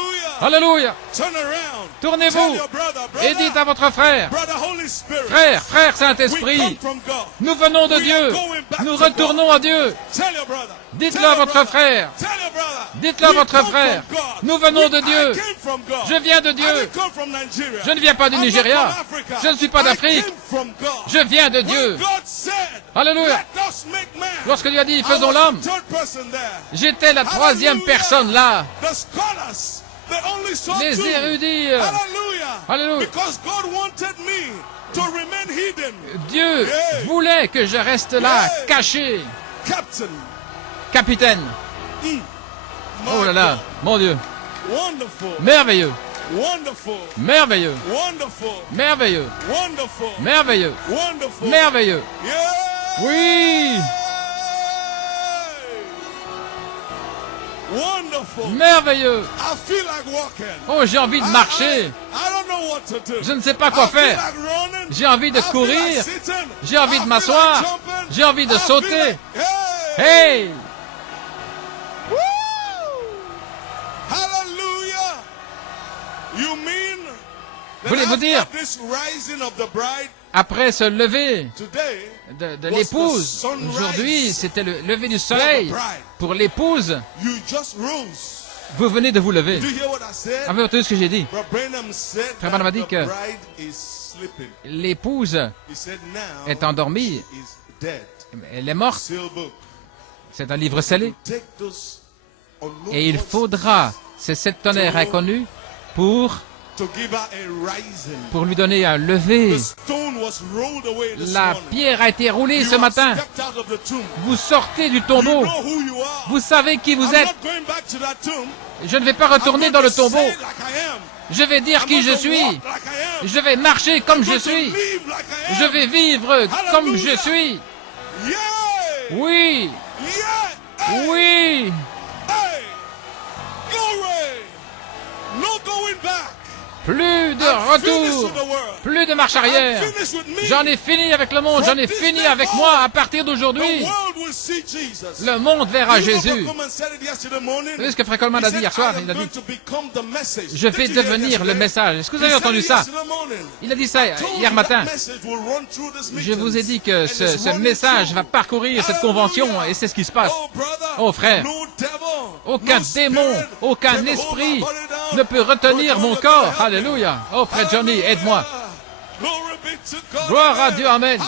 Alléluia. Turn around. Tournez-vous Tell your brother, et dites à votre frère, brother Holy Spirit. frère We Saint-Esprit, come from God. nous venons de We are Dieu. going back Nous to retournons à Dieu. Tell your brother. Dites-le Tell à your votre brother. frère. Tell your brother. Dites-le à We votre come frère. from God. Nous venons de I Dieu. came from God. Je viens de I Dieu. didn't come from Nigeria. Je ne viens pas du I'm not Nigeria. from Africa. Je ne suis pas I d'Afrique. came from God. Je viens de When Dieu. God said, Alléluia. let us make man. Lorsque Dieu a dit, I faisons was l'homme, the third person there. j'étais la troisième Hallelujah. personne là. The scholars, they only saw Les two. érudits. Hallelujah. Alléluia. Because God wanted me to remain hidden. Dieu Yeah. voulait que je reste là, Yeah. caché. Captain. Capitaine. Oh là là, mon Dieu. Wonderful. Merveilleux. Wonderful. Merveilleux. Wonderful. Merveilleux. Wonderful. Merveilleux. Wonderful. Merveilleux. Yeah. Oui. Wonderful. Merveilleux. I feel like walking. Oh, j'ai envie de marcher. I don't know what to do. Je ne sais pas quoi I feel faire. like running. J'ai envie de I feel courir. like sitting. J'ai envie I de feel m'asseoir. like jumping. J'ai envie de I feel sauter. like- Hey. Hey! Woo! Hallelujah. You mean that Voulez-vous dire, after this rising of the bride, après ce lever today de l'épouse, aujourd'hui, c'était le lever du soleil pour l'épouse, you just rose. vous venez de vous lever. Do you hear what I said? Avez-vous entendu ce que j'ai dit? Brother Branham said Frère Branham a that dit the que bride is sleeping. l'épouse He said now est endormie, she is dead. elle est morte. Seal book. C'est un livre scellé. Take those unknown Et il voices faudra ces septonnaires inconnus pour to give her a rising. lui donner un lever. The stone was rolled away this La morning. pierre a été roulée You ce have matin. stepped out of the tomb. Vous sortez du You tombeau. know who you are. Vous savez qui vous I'm êtes. not going back to that tomb. Je ne vais pas I'm retourner going dans to le tombeau. say it like I am. Je vais dire I'm qui going je to suis. walk like I am. Je vais marcher comme I'm je going to suis. live like I am. Je vais vivre comme je suis. Yeah. Oui. Yeah. Hey. Oui. Hey. Glory. No going back. Plus de I'm finished retour. with the world. Plus de marche arrière. I'm finished with me. J'en ai fini avec le monde. J'en ai fini avec moi. À partir The d'aujourd'hui, world will see Jesus. le monde verra You know, Jésus. Brother Coleman said it yesterday morning. Vous savez ce que Frère Coleman a dit hier soir? Il a dit, je vais devenir le message. Est-ce que vous avez entendu ça? Il a dit ça hier matin. Je vous ai dit que ce message va parcourir cette convention et c'est ce qui se passe. Oh frère, aucun démon, aucun esprit ne peut retenir mon corps. Alléluia. Oh frère Johnny, aide-moi. Gloire à Dieu, amen.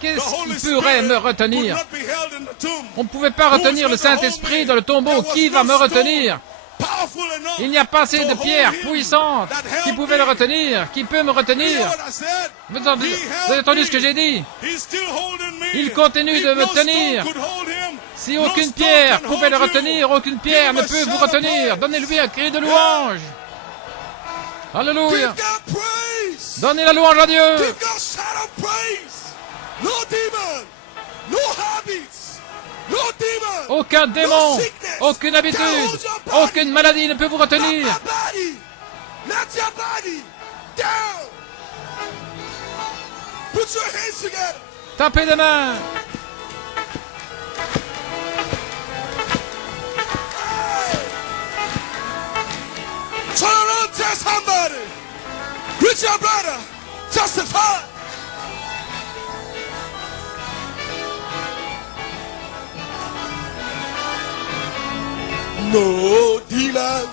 Qu'est-ce qui pourrait me retenir? On ne pouvait pas retenir le Saint-Esprit dans le tombeau. Qui va me retenir? Il n'y a pas assez de pierres puissantes qui pouvaient le retenir. Qui peut me retenir? Vous avez entendu ce que j'ai dit? Il continue de me tenir. Si aucune pierre pouvait le retenir, aucune pierre ne peut vous retenir. Donnez-lui un cri de louange. Alléluia. Donnez la louange à Dieu. Aucun démon, aucune habitude, aucune maladie ne peut vous retenir. Tapez des mains. Turn around, tell somebody. Greet your brother. Justify. No dealer.